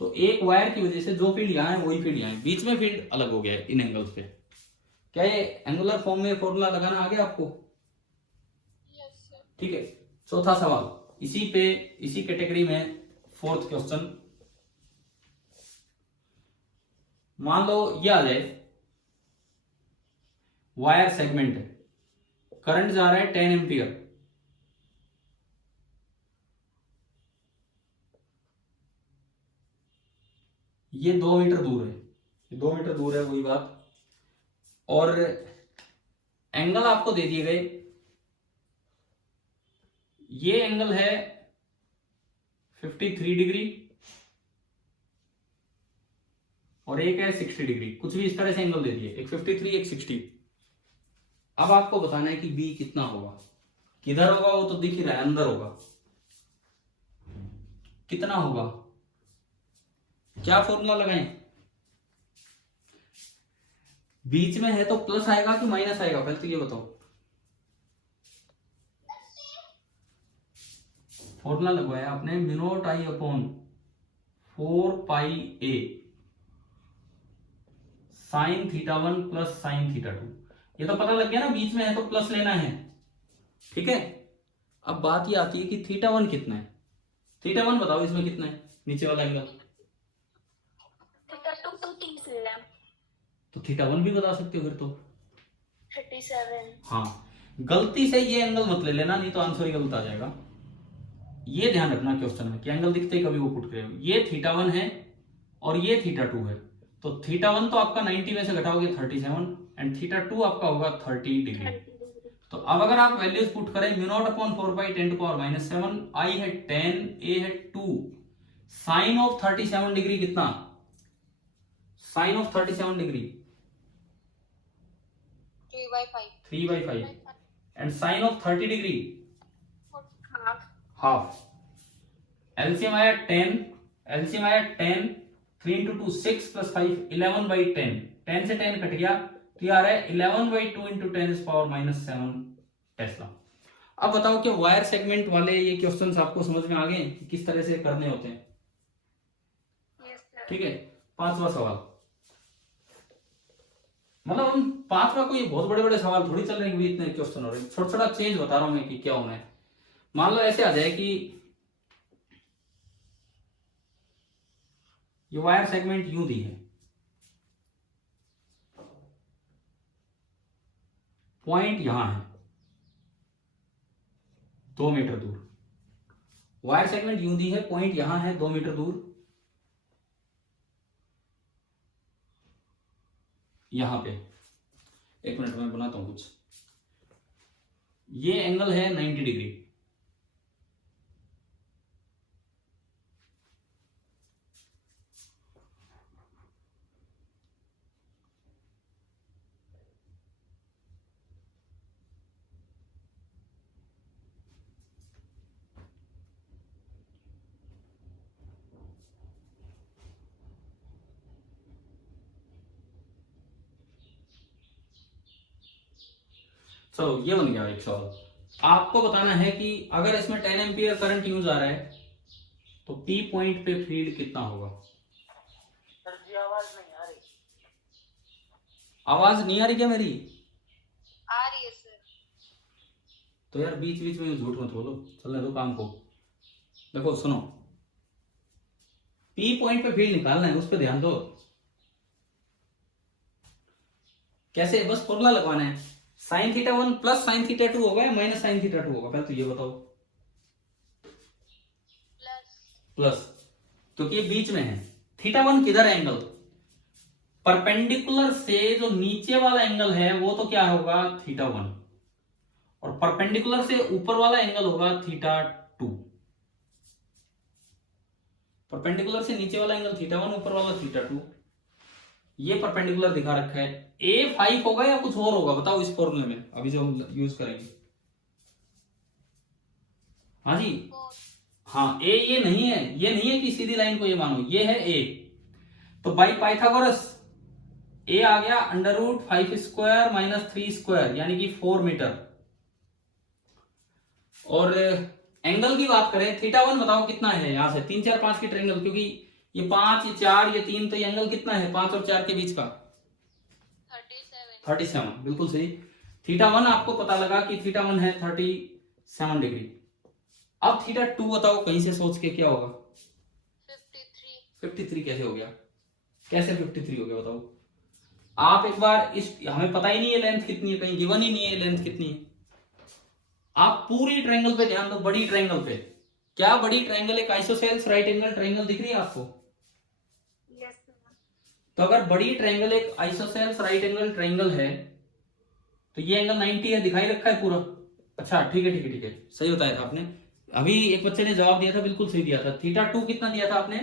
तो एक वायर की वजह से जो फील्ड यहां है वही फील्ड यहां है, बीच में फील्ड अलग हो गया है इन एंगल्स पे। क्या ये एंगुलर फॉर्म में फॉर्मूला लगाना आ गया आपको? Yes sir. ठीक है। चौथा सवाल इसी पे, इसी कैटेगरी में फोर्थ क्वेश्चन। मान लो ये आ जाए, वायर सेगमेंट है, करंट जा रहा है 10 एम्पियर, ये 2 मीटर दूर है, 2 मीटर दूर है वही बात, और एंगल आपको दे दिए गए, ये एंगल है 53 डिग्री और एक है 60 डिग्री, कुछ भी इस तरह से एंगल दे दिए, एक 53 एक 60। अब आपको बताना है कि बी कितना होगा, किधर होगा वो तो दिख ही रहा है, अंदर होगा, कितना होगा, क्या फॉर्मूला लगाएं? बीच में है तो प्लस आएगा कि माइनस आएगा, पहले तो ये बताओ। फॉर्मूला लगवाया आपने μI/4πa sin⁻1 + sin⁻2। ये तो पता लग गया ना, बीच में है तो प्लस लेना है। ठीक है। अब बात ये आती है कि θ1 कितना है, θ1 बताओ इसमें कितना है, नीचे वाला एंगल। θ2 तो 30 है, तो θ1 भी बता सकते हो फिर तो। 37। हाँ, गलती से ये एंगल मत ले लेना, नहीं तो आंसर ही गलत आ जाएगा। ये ध्यान रखना क्वेश्चन में कि एंगल दिखते ही कभी वो पुट करेगा। ये θ1 है और ये θ2 है, तो θ1 तो आपका 90 में से घटाओगे 37 एंड θ2 आपका होगा 30 डिग्री। तो अब अगर आप वैल्यूज पुट करें, μ0/4π10⁻⁷, I है 10, A है 2, साइन ऑफ 37 डिग्री कितना, sine of 37 degree 3/5 and sine of 30 degree half. Half. LCM आया 10 एलसीएम आया 10, 3 इंटू 2 6 प्लस 5 11/10, 10 से 10 कट गया तो ये आ रहा है 11/2 इंटू 10⁻⁻7 टेस्ला। अब बताओ कि वायर सेगमेंट वाले ये क्वेश्चंस आपको समझ में आ गए कि किस तरह से करने होते हैं? Yes, sir. ठीक है, पांचवा सवाल। मतलब हम पांचवा को ये बहुत बड़े बड़े सवाल थोड़ी चल रहे हैं, इतने क्वेश्चन हो रहे हैं, छोटा छोटा चेंज बता रहा हूं मैं कि क्या होना है। मान लो ऐसे आ जाए कि ये वायर सेगमेंट यूं दी है, पॉइंट यहां है 2 मीटर दूर। वायर सेगमेंट यूं दी है, पॉइंट यहां है 2 मीटर दूर, यहां पे। एक मिनट में बनाता हूं कुछ। ये एंगल है 90 डिग्री। चलो ये बन गया एक सवाल। आपको बताना है कि अगर इसमें 10 एम्पियर करंट यूज आ रहा है तो पी पॉइंट पे फील्ड कितना होगा। सर जी आवाज नहीं आ रही। आवाज नहीं आ रही क्या मेरी? आ रही है सर। तो यार बीच बीच में झूठ मत बोलो, चलने दो काम को। देखो सुनो, पी पॉइंट पे फील्ड निकालना है, उस पर ध्यान दो। कैसे? बस फॉर्मूला लगवाना है। Sign theta 1 plus sign theta 2 होगा या माइनस साइन थीटा 2 होगा? पहले तो ये बताओ। प्लस। प्लस, क्योंकि ये बीच में है। थीटा 1 किधर है एंगल? परपेंडिकुलर से जो नीचे वाला एंगल है वो तो क्या होगा? थीटा 1। और परपेंडिकुलर से ऊपर वाला एंगल होगा थीटा 2। परपेंडिकुलर से नीचे वाला एंगल थीटा 1, ऊपर वाला थीटा 2। ये परपेंडिकुलर दिखा रखा है। ए 5 होगा या कुछ और होगा? बताओ इस फॉर्मूले में अभी जो हम यूज करेंगे। हाँ जी, हाँ ए ये नहीं है, ये नहीं है कि सीधी लाइन को ये मानो, ये है ए। तो बाई पाइथागोरस ए आ गया √5² माइनस 3² यानी कि 4 मीटर। और एंगल की बात करें, थीटा 1 बताओ कितना है? यहां से 3 4 5 की ट्रायंगल, क्योंकि ये 5 ये 4 ये 3, तो ये एंगल कितना है 5 और 4 के बीच का? 37। बिल्कुल सही। थीटा 1 आपको पता लगा कि थीटा 1 है 37 डिग्री। अब थीटा 2 बताओ कहीं से सोच के क्या होगा? 53 कैसे हो गया? कैसे 53 हो गया बताओ? आप एक बार इस, हमें पता ही नहीं है लेंथ कितनी है, कहीं गिवन ही नहीं है लेंथ कितनी है। आप पूरी ट्रायंगल पे ध्यान दो, बड़ी ट्रायंगल पे। क्या बड़ी ट्रायंगल एक आइसोसेल्स राइट एंगल ट्रायंगल दिख रही है आपको? Yes sir. तो अगर बड़ी ट्रायंगल एक आइसोसेल्स राइट एंगल ट्रायंगल है तो ये एंगल 90 है, दिखाई रखा है पूरा। अच्छा ठीक है ठीक है ठीक है, सही बताया था आपने। अभी एक बच्चे ने जवाब दिया था, बिल्कुल सही दिया था। थीटा 2 कितना दिया था आपने?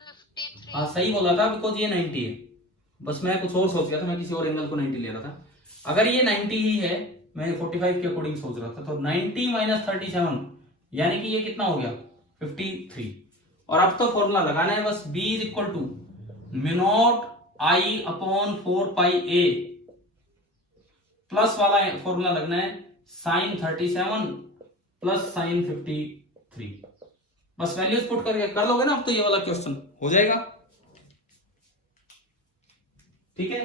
53। हाँ सही बोला था, बिकॉज ये 90 है। बस मैं कुछ और सोच गया था, मैं किसी और एंगल को 90 ले रहा था। अगर ये 90 ही है, मैं 45 के अकॉर्डिंग सोच रहा था, तो 90 माइनस 37 यानी कि ये कितना हो गया 53। और अब तो फॉर्मूला लगाना है बस, B is equal to μ0 I upon 4πa, plus वाला फॉर्मूला लगना है साइन 37 प्लस साइन 53। बस वैल्यूज पुट करके कर लोगे ना अब तो ये वाला क्वेश्चन हो जाएगा। ठीक है,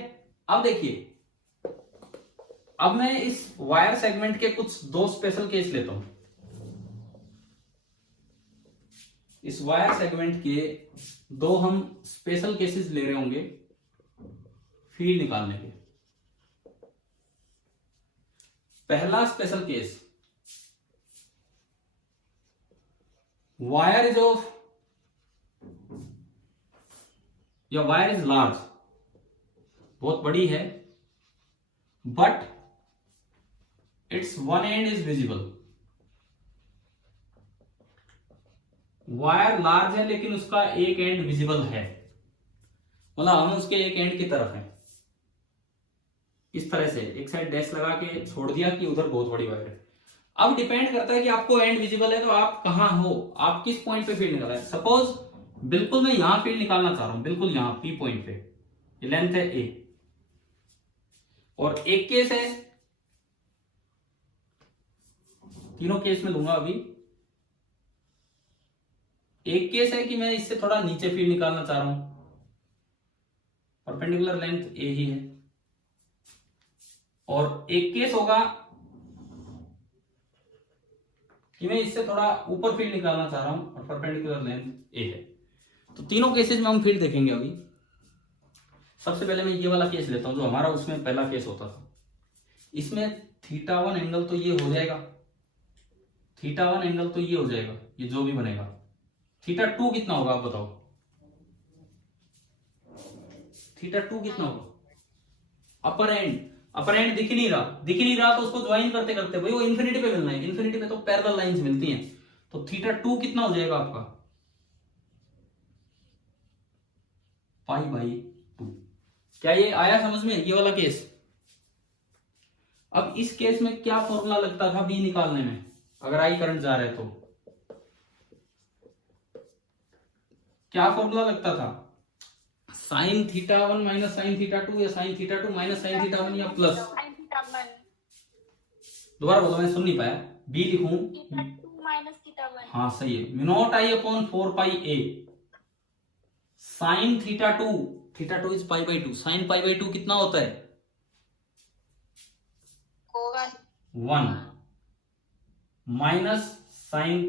अब देखिए, अब मैं इस वायर सेगमेंट के कुछ 2 स्पेशल केस लेता हूं। इस वायर सेगमेंट के 2 हम स्पेशल केसेस ले रहे होंगे फील्ड निकालने के। पहला special case, wire is of या वायर इज लार्ज, बहुत बड़ी है, but it's one and is visible. Wire large है लेकिन उसका एक एंड विजिबल है, मतलब हम उसके एक एंड की तरफ हैं। इस तरह से एक साइड डैश लगा के छोड़ दिया कि उधर बहुत बड़ी वायर है। अब डिपेंड करता है कि आपको एंड विजिबल है तो आप कहां हो, आप किस पॉइंट पे फील्ड निकाला है। सपोज बिल्कुल मैं यहां फील्ड निकालना चाह रहा हूं, बिल्कुल यहां पी पॉइंट पे, ये लेंथ है ए, और एक केस है, तीनों केस में लूंगा अभी। एक केस है कि मैं इससे थोड़ा नीचे फील्ड निकालना चाह रहा हूं, परपेंडिकुलर लेंथ ए ही है, और एक केस होगा कि मैं इससे थोड़ा ऊपर फील्ड निकालना चाह रहा हूं और परपेंडिकुलर लेंथ ए है। तो तीनों केसेस में हम फील्ड देखेंगे अभी। सबसे पहले मैं ये वाला केस लेता हूं जो हमारा उसमें पहला केस होता था। इसमें θ1 एंगल तो ये हो जाएगा, θ1 एंगल तो ये हो जाएगा, ये जो भी बनेगा। θ2 कितना होगा आप बताओ, θ2 कितना होगा? अपर एंड दिख ही नहीं रहा तो उसको ज्वाइन करते करते भाई वो इन्फिनिटी पे मिलना है, इन्फिनिटी पे तो पैरेलल लाइंस मिलती हैं। तो θ2 कितना हो जाएगा आपका, π/2। क्या ये आया समझ में, ये वाला केस? अब इस केस में क्या फॉर्मूला लगता था बी निकालने में, अगर आई करंट जा रहा है तो क्या फॉर्मूला लगता था? sin θ1 माइनस sin θ2 या sin θ2 माइनस sin θ1 या प्लस? दोबारा बोलो, मैं सुन नहीं पाया। बी लिखूं? θ2 माइनस θ1। हाँ सही है, mu I upon 4πa sin θ2, θ2 is π/2, sin π/2 कितना होता है? 1 माइनस sin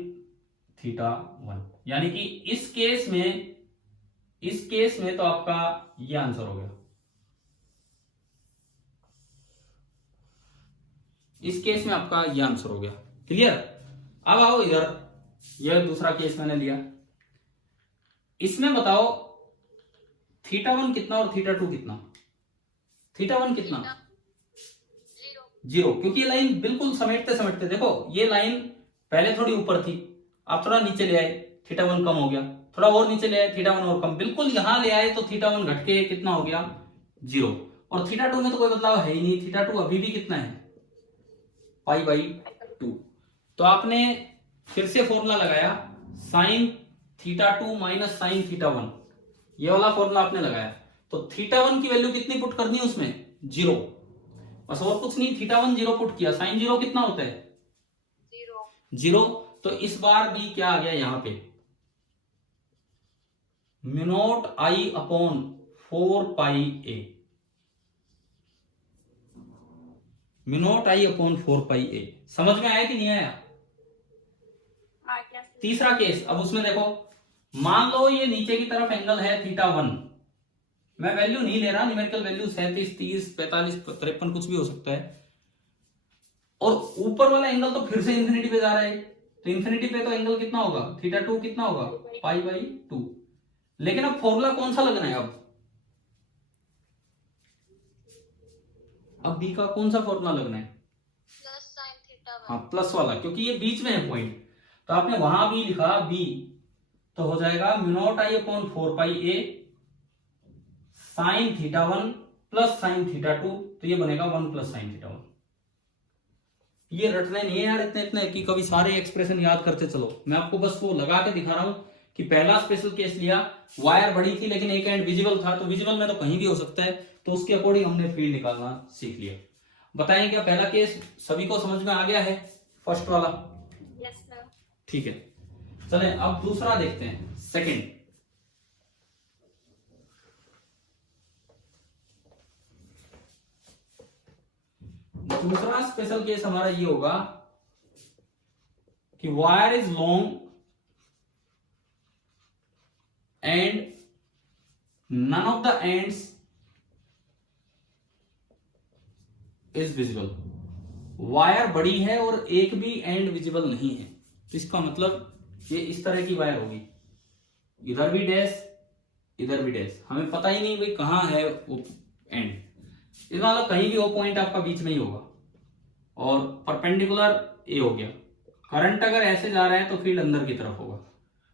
θ1, यानी कि इस केस में तो आपका ये आंसर हो गया। इस केस में आपका ये आंसर हो गया। क्लियर? अब आओ इधर, यह दूसरा केस मैंने लिया। इसमें बताओ θ1 कितना और θ2 कितना? θ1 कितना? 0, क्योंकि ये लाइन बिल्कुल समेटते देखो, ये लाइन पहले थोड़ी ऊपर थी, आप थोड़ा नीचे ले आए, θ1 कम हो गया, थोड़ा और नीचे ले आए, θ1 और कम, बिल्कुल यहां ले आए तो θ1 घट के कितना हो गया? 0। और θ2 में तो कोई बदलाव है ही नहीं, θ2 अभी भी कितना है? π/2। तो आपने फिर से फॉर्मूला लगाया, sin θ2 माइनस sin θ1, ये वाला फॉर्मूला आपने लगाया। तो θ1 की वैल्यू कितनी पुट करनी है उसमें? 0, बस और कुछ नहीं। θ1 0 पुट किया, sin 0 कितना होता है? 0। तो इस बार भी क्या आ गया यहां पे? Mu I upon 4πa, mu I upon 4πa। समझ में आया कि नहीं आया? तीसरा केस, अब उसमें देखो, मान लो ये नीचे की तरफ एंगल है θ1, मैं वैल्यू नहीं ले रहा, न्यूमेरिकल वैल्यू 37, 30, 45, 53 कुछ भी हो सकता है, और ऊपर वाला एंगल तो फिर से इंफिनिटी पे जा रहा है, तो इंफिनिटी पे तो एंगल कितना होगा? θ2 कितना होगा? π/2। लेकिन अब फॉर्मूला कौन सा लगना है? अब बी का कौन सा फॉर्मूला लगना है? Plus sin θ1। हाँ, प्लस वाला, क्योंकि ये बीच में है पॉइंट, तो आपने वहां भी लिखा बी, तो हो जाएगा mu I upon 4πa sin θ1 plus sin θ2, तो ये बनेगा 1 प्लस sin θ1। ये रटने नहीं है यार इतने कि कभी सारे एक्सप्रेशन याद करते चलो, मैं आपको बस वो लगा के दिखा रहा हूं कि पहला स्पेशल केस लिया, वायर बड़ी थी लेकिन एक एंड विजिबल था, तो विजिबल में तो कहीं भी हो सकता है, तो उसके अकॉर्डिंग हमने फील्ड निकालना सीख लिया। बताएं क्या पहला केस सभी को समझ में आ गया है, फर्स्ट वाला? Yes sir. ठीक है, चलें अब दूसरा देखते हैं, सेकंड। दूसरा स्पेशल केस हमारा ये होगा कि wire is long and none of the ends is visible. Wire बड़ी है और एक भी एंड विजिबल नहीं है, तो इसका मतलब ये इस तरह की वायर होगी, इधर भी डैश इधर भी डैश, हमें पता ही नहीं भाई कहां है वो एंड, इसका मतलब कहीं भी वो पॉइंट आपका बीच में ही होगा, और परपेंडिकुलर ए हो गया। करंट अगर ऐसे जा रहा है तो फील्ड अंदर की तरफ होगा।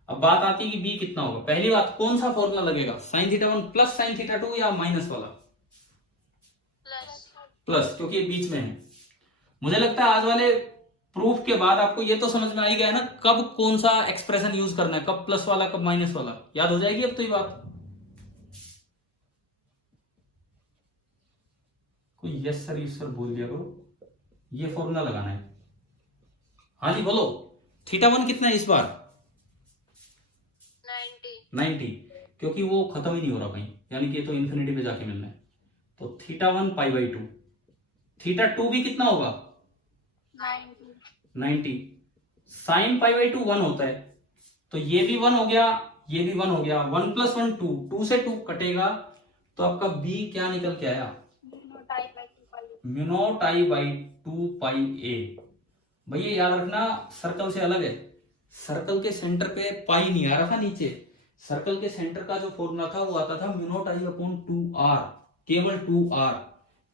अब बात आती है कि बी कितना होगा। पहली बात, कौन सा फॉर्मूला लगेगा? sin θ1 प्लस sin θ2 या माइनस वाला? प्लस, क्योंकि ये बीच में है। मुझे लगता है आज वाले प्रूफ के बाद आपको ये तो समझ में आ ही गया ना कब कौन सा एक्सप्रेशन यूज करना है, कब प्लस वाला कब माइनस वाला, याद हो जाएगी अब तो ये बात। कोई यस सर यस सर बोल दिया करो, ये फॉर्मूला लगाना है। हाँ जी बोलो, थीटा 1 कितना है इस बार? 90, क्योंकि वो खत्म ही नहीं हो रहा कहीं, यानी कि ये तो इन्फिनिटी पे जाके मिलना है। तो θ1 π/2, θ2 भी कितना होगा? 90। साइन π/2 1 होता है, तो ये भी 1 हो गया, ये भी 1 हो गया। 1 + 1 2, 2 से 2 कटेगा, तो आपका b क्या निकल के आया? μ0I/2πa। भैया याद रखना सर्कल से अलग है, सर्कल के सेंटर पे पाई नहीं आ रहा था नीचे, सर्कल के सेंटर का जो फॉर्मूला था वो आता था μ0I/2r, केवल 2r,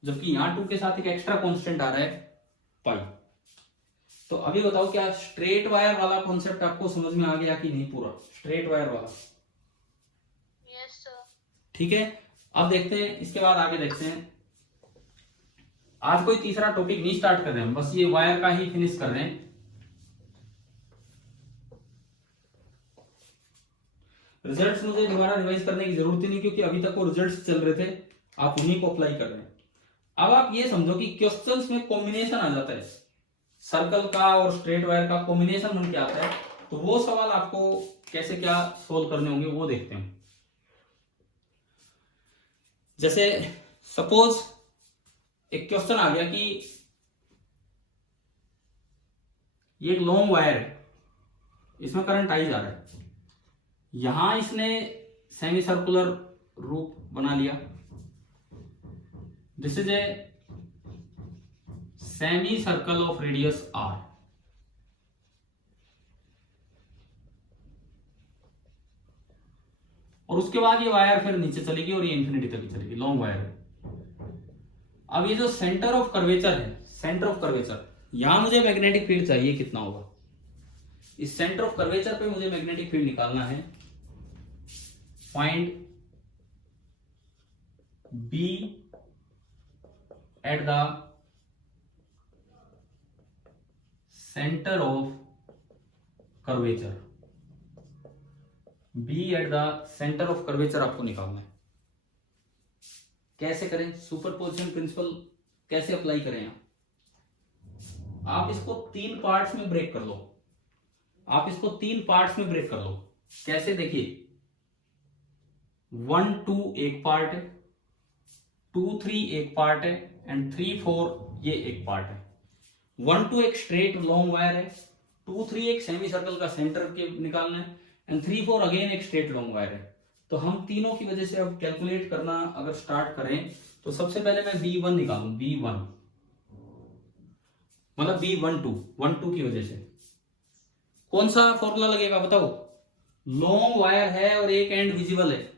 जबकि यहां 2 के साथ एक एक्स्ट्रा कांस्टेंट आ रहा है पाई। तो अभी बताओ क्या स्ट्रेट वायर वाला कॉन्सेप्ट आपको समझ में आ गया कि नहीं? पूरा स्ट्रेट वायर वाला यस सर। ठीक है। अब देखते हैं इसके बाद आगे देखते हैं। आज कोई तीसरा टॉपिक नहीं स्टार्ट कर रहे हैं, बस ये वायर का ही फिनिश कर रहे हैं। रिजल्ट्स मुझे दोबारा रिवाइज करने की जरूरत ही नहीं, क्योंकि अभी तक वो रिजल्ट्स चल रहे थे, आप उन्हीं को अप्लाई कर रहे हैं। अब आप ये समझो कि क्वेश्चंस में कॉम्बिनेशन आ जाता है, सर्कल का और स्ट्रेट वायर का कॉम्बिनेशन बन के आता है, तो वो सवाल आपको कैसे क्या सोल्व करने होंगे वो देखते हैं। जैसे सपोज एक क्वेश्चन आ गया कि ये एक लॉन्ग वायर है, इसमें करंट आई जा रहा है, यहां इसने सेमी सर्कुलर रूप बना लिया, this is a semi circle of radius r। और उसके बाद ये वायर फिर नीचे चलेगी और ये इंफिनिटी तक चलेगी, लॉन्ग वायर है। अब ये जो सेंटर ऑफ कर्वेचर है, सेंटर ऑफ कर्वेचर, यहां मुझे मैग्नेटिक फील्ड चाहिए, कितना होगा? इस सेंटर ऑफ कर्वेचर पे मुझे मैग्नेटिक फील्ड निकालना है। Find B at the centre of curvature, B at the centre of curvature आपको निकालना है। कैसे करें? सुपरपोजिशन प्रिंसिपल कैसे अप्लाई करें? आप इसको 3 पार्ट्स में ब्रेक कर लो, आप इसको 3 पार्ट्स में ब्रेक कर लो। कैसे? देखिए 1 2 एक पार्ट है, 2 3 एक पार्ट है, एंड 3 4 ये एक पार्ट है। 1 2 एक स्ट्रेट लॉन्ग वायर है, 2 3 एक सेमी सर्कल का सेंटर के निकालना है, एंड 3 4 अगेन एक स्ट्रेट लॉन्ग वायर है। तो हम तीनों की वजह से अब कैलकुलेट करना अगर स्टार्ट करें, तो सबसे पहले मैं B1 निकालूं, B1 मतलब B12 की वजह से कौन सा फॉर्मूला लगेगा बताओ? लॉन्ग वायर है और एक एंड विजिबल है,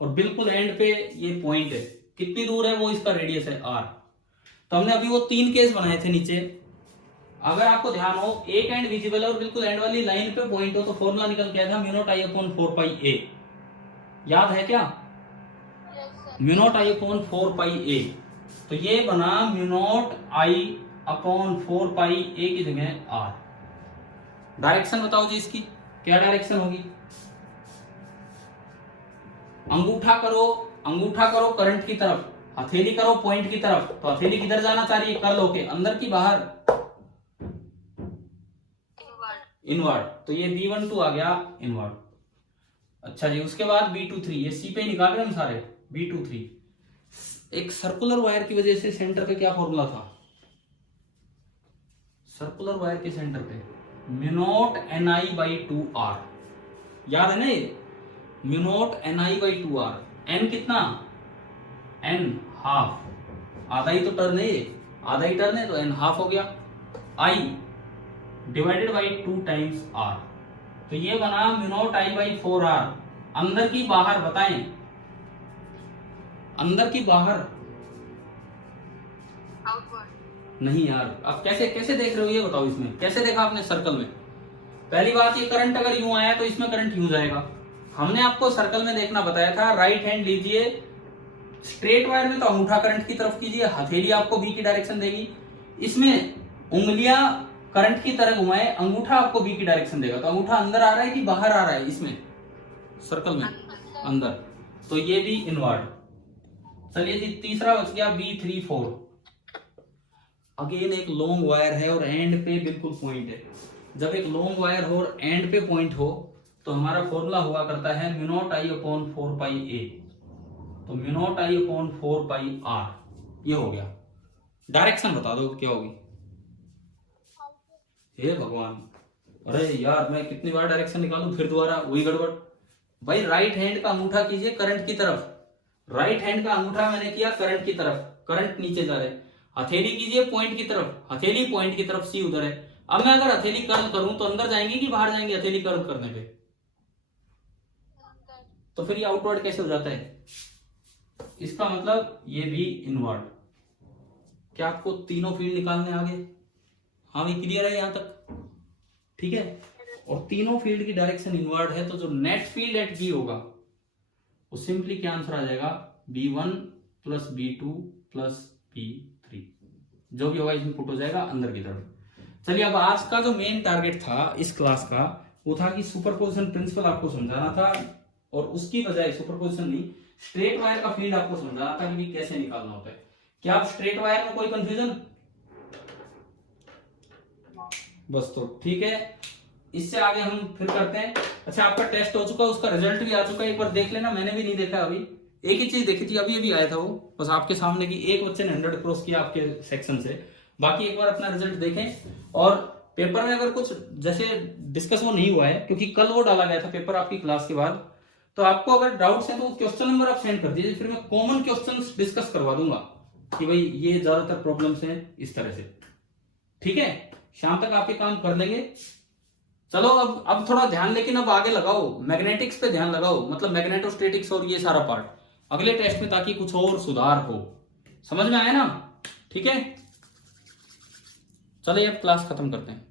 और बिल्कुल एंड पे ये पॉइंट है, कितनी दूर है वो इसका रेडियस है r। तो हमने अभी वो 3 केस बनाए थे नीचे, अगर आपको ध्यान हो एक एंड विजिबल है और बिल्कुल एंड वाली लाइन पे पॉइंट हो, तो फॉर्मूला निकल के आया था μ0I/4πa, याद है क्या? μ0I/4πa। तो ये बना μ0I/4πa की जगह r। डायरेक्शन बताओ जी इसकी क्या डायरेक्शन होगी? अंगूठा करो करंट की तरफ, हथेली करो पॉइंट की तरफ, तो हथेली किधर जाना चाह रही है? कर लो के अंदर की बाहर? इनवर्ड। तो ये B12 आ गया इनवर्ड। अच्छा जी, उसके बाद B23, ये C पे निकाल रहे हम सारे। B23 एक सर्कुलर वायर की वजह से सेंटर पे क्या फॉर्मूला था? सर्कुलर वायर के सेंटर पे μ0NI/2r, याद है ना? ये μ0NI/2r, n कितना? n हाफ, आधा ही तो टर्न है, ये आधा ही टर्न है, तो n हाफ हो गया। I divided by 2 times r, तो ये बना μ0I/4r। अंदर की बाहर बताएं, अंदर की बाहर? आउटवर्ड। नहीं यार, अब कैसे कैसे देख रहे हो ये बताओ। इसमें कैसे देखा आपने सर्कल में? पहली बात, ये करंट अगर यूं आया तो इसमें करंट यूं जाएगा। हमने आपको सर्कल में देखना बताया था। राइट हैंड लीजिए, स्ट्रेट वायर में तो अंगूठा करंट की तरफ कीजिए, हथेली आपको बी की डायरेक्शन देगी। इसमें उंगलियां करंट की तरह घुमाए, अंगूठा आपको बी की डायरेक्शन देगा। तो अंगूठा अंदर आ रहा है कि बाहर आ रहा है, इसमें सर्कल में अंदर, तो ये भी इनवर्ड। चलिए जी, तीसरा बच गया B34। अगेन एक लॉन्ग वायर है और एंड पे बिल्कुल पॉइंट है। जब एक लॉन्ग वायर हो और एंड पे पॉइंट हो तो हमारा फॉर्मूला हुआ करता है μ0I/4πa। तो μ0I/4πr, ये हो गया। डायरेक्शन बता दो क्या होगी। हे भगवान, अरे यार मैं कितनी बार डायरेक्शन निकालूं, फिर दोबारा वही गड़बड़। भाई राइट हैंड का अंगूठा कीजिए करंट की तरफ, राइट हैंड का अंगूठा मैंने किया करंट की तरफ, करंट नीचे जा रहा है। हथेली कीजिए पॉइंट की तरफ, हथेली पॉइंट की तरफ, सी उधर है। अब मैं अगर हथेली कर्ल करूं तो अंदर जाएंगी कि बाहर जाएंगी हथेली कर्ल करने पे? तो फिर ये आउटवर्ड कैसे हो जाता है? इसका मतलब ये भी इनवर्ड। क्या आपको तीनों फील्ड निकालने आ गए? हाँ भाई, क्लियर है यहां तक? ठीक है। और तीनों फील्ड की डायरेक्शन इनवर्ड है, तो जो नेट फील्ड एट बी होगा वो सिंपली क्या आंसर आ जाएगा, B1 plus B2 plus B3, जो भी होगा इसमें पुट हो जाएगा अंदर की तरफ। चलिए, अब आज का जो मेन टारगेट था इस क्लास का वो था कि सुपरपोजिशन प्रिंसिपल आपको समझाना था, और उसकी बजाय सुपरपोजिशन नहीं, स्ट्रेट वायर का फील्ड आपको समझाना था कि कैसे निकालना होता है। क्या आप स्ट्रेट वायर में कोई कंफ्यूजन? बस, तो ठीक है, इससे आगे हम फिर करते हैं। अच्छा, आपका टेस्ट हो चुका है, उसका रिजल्ट भी आ चुका है, एक बार देख लेना, मैंने भी नहीं देखा अभी। एक ही चीज देखी थी, अभी अभी आया था वो, बस आपके सामने की एक बच्चे ने 100 क्रॉस किया आपके सेक्शन से। बाकी एक बार अपना रिजल्ट देखें, और पेपर में अगर कुछ जैसे डिस्कस वो नहीं हुआ है, क्योंकि कल वो डाला गया था पेपर आपकी क्लास के बाद, तो आपको अगर डाउट्स हैं तो क्वेश्चन नंबर आप सेंड कर दीजिए, फिर मैं कॉमन क्वेश्चंस डिस्कस करवा दूंगा कि भाई ये ज्यादातर प्रॉब्लम्स हैं इस तरह से। ठीक है, शाम तक आप ये काम कर लेंगे। चलो, अब थोड़ा ध्यान, लेकिन अब आगे लगाओ, मैग्नेटिक्स पे ध्यान लगाओ, मतलब मैग्नेटोस्टैटिक्स और ये सारा पार्ट अगले टेस्ट में, ताकि कुछ और सुधार हो। समझ में आया ना? ठीक है, चलिए अब क्लास खत्म करते हैं।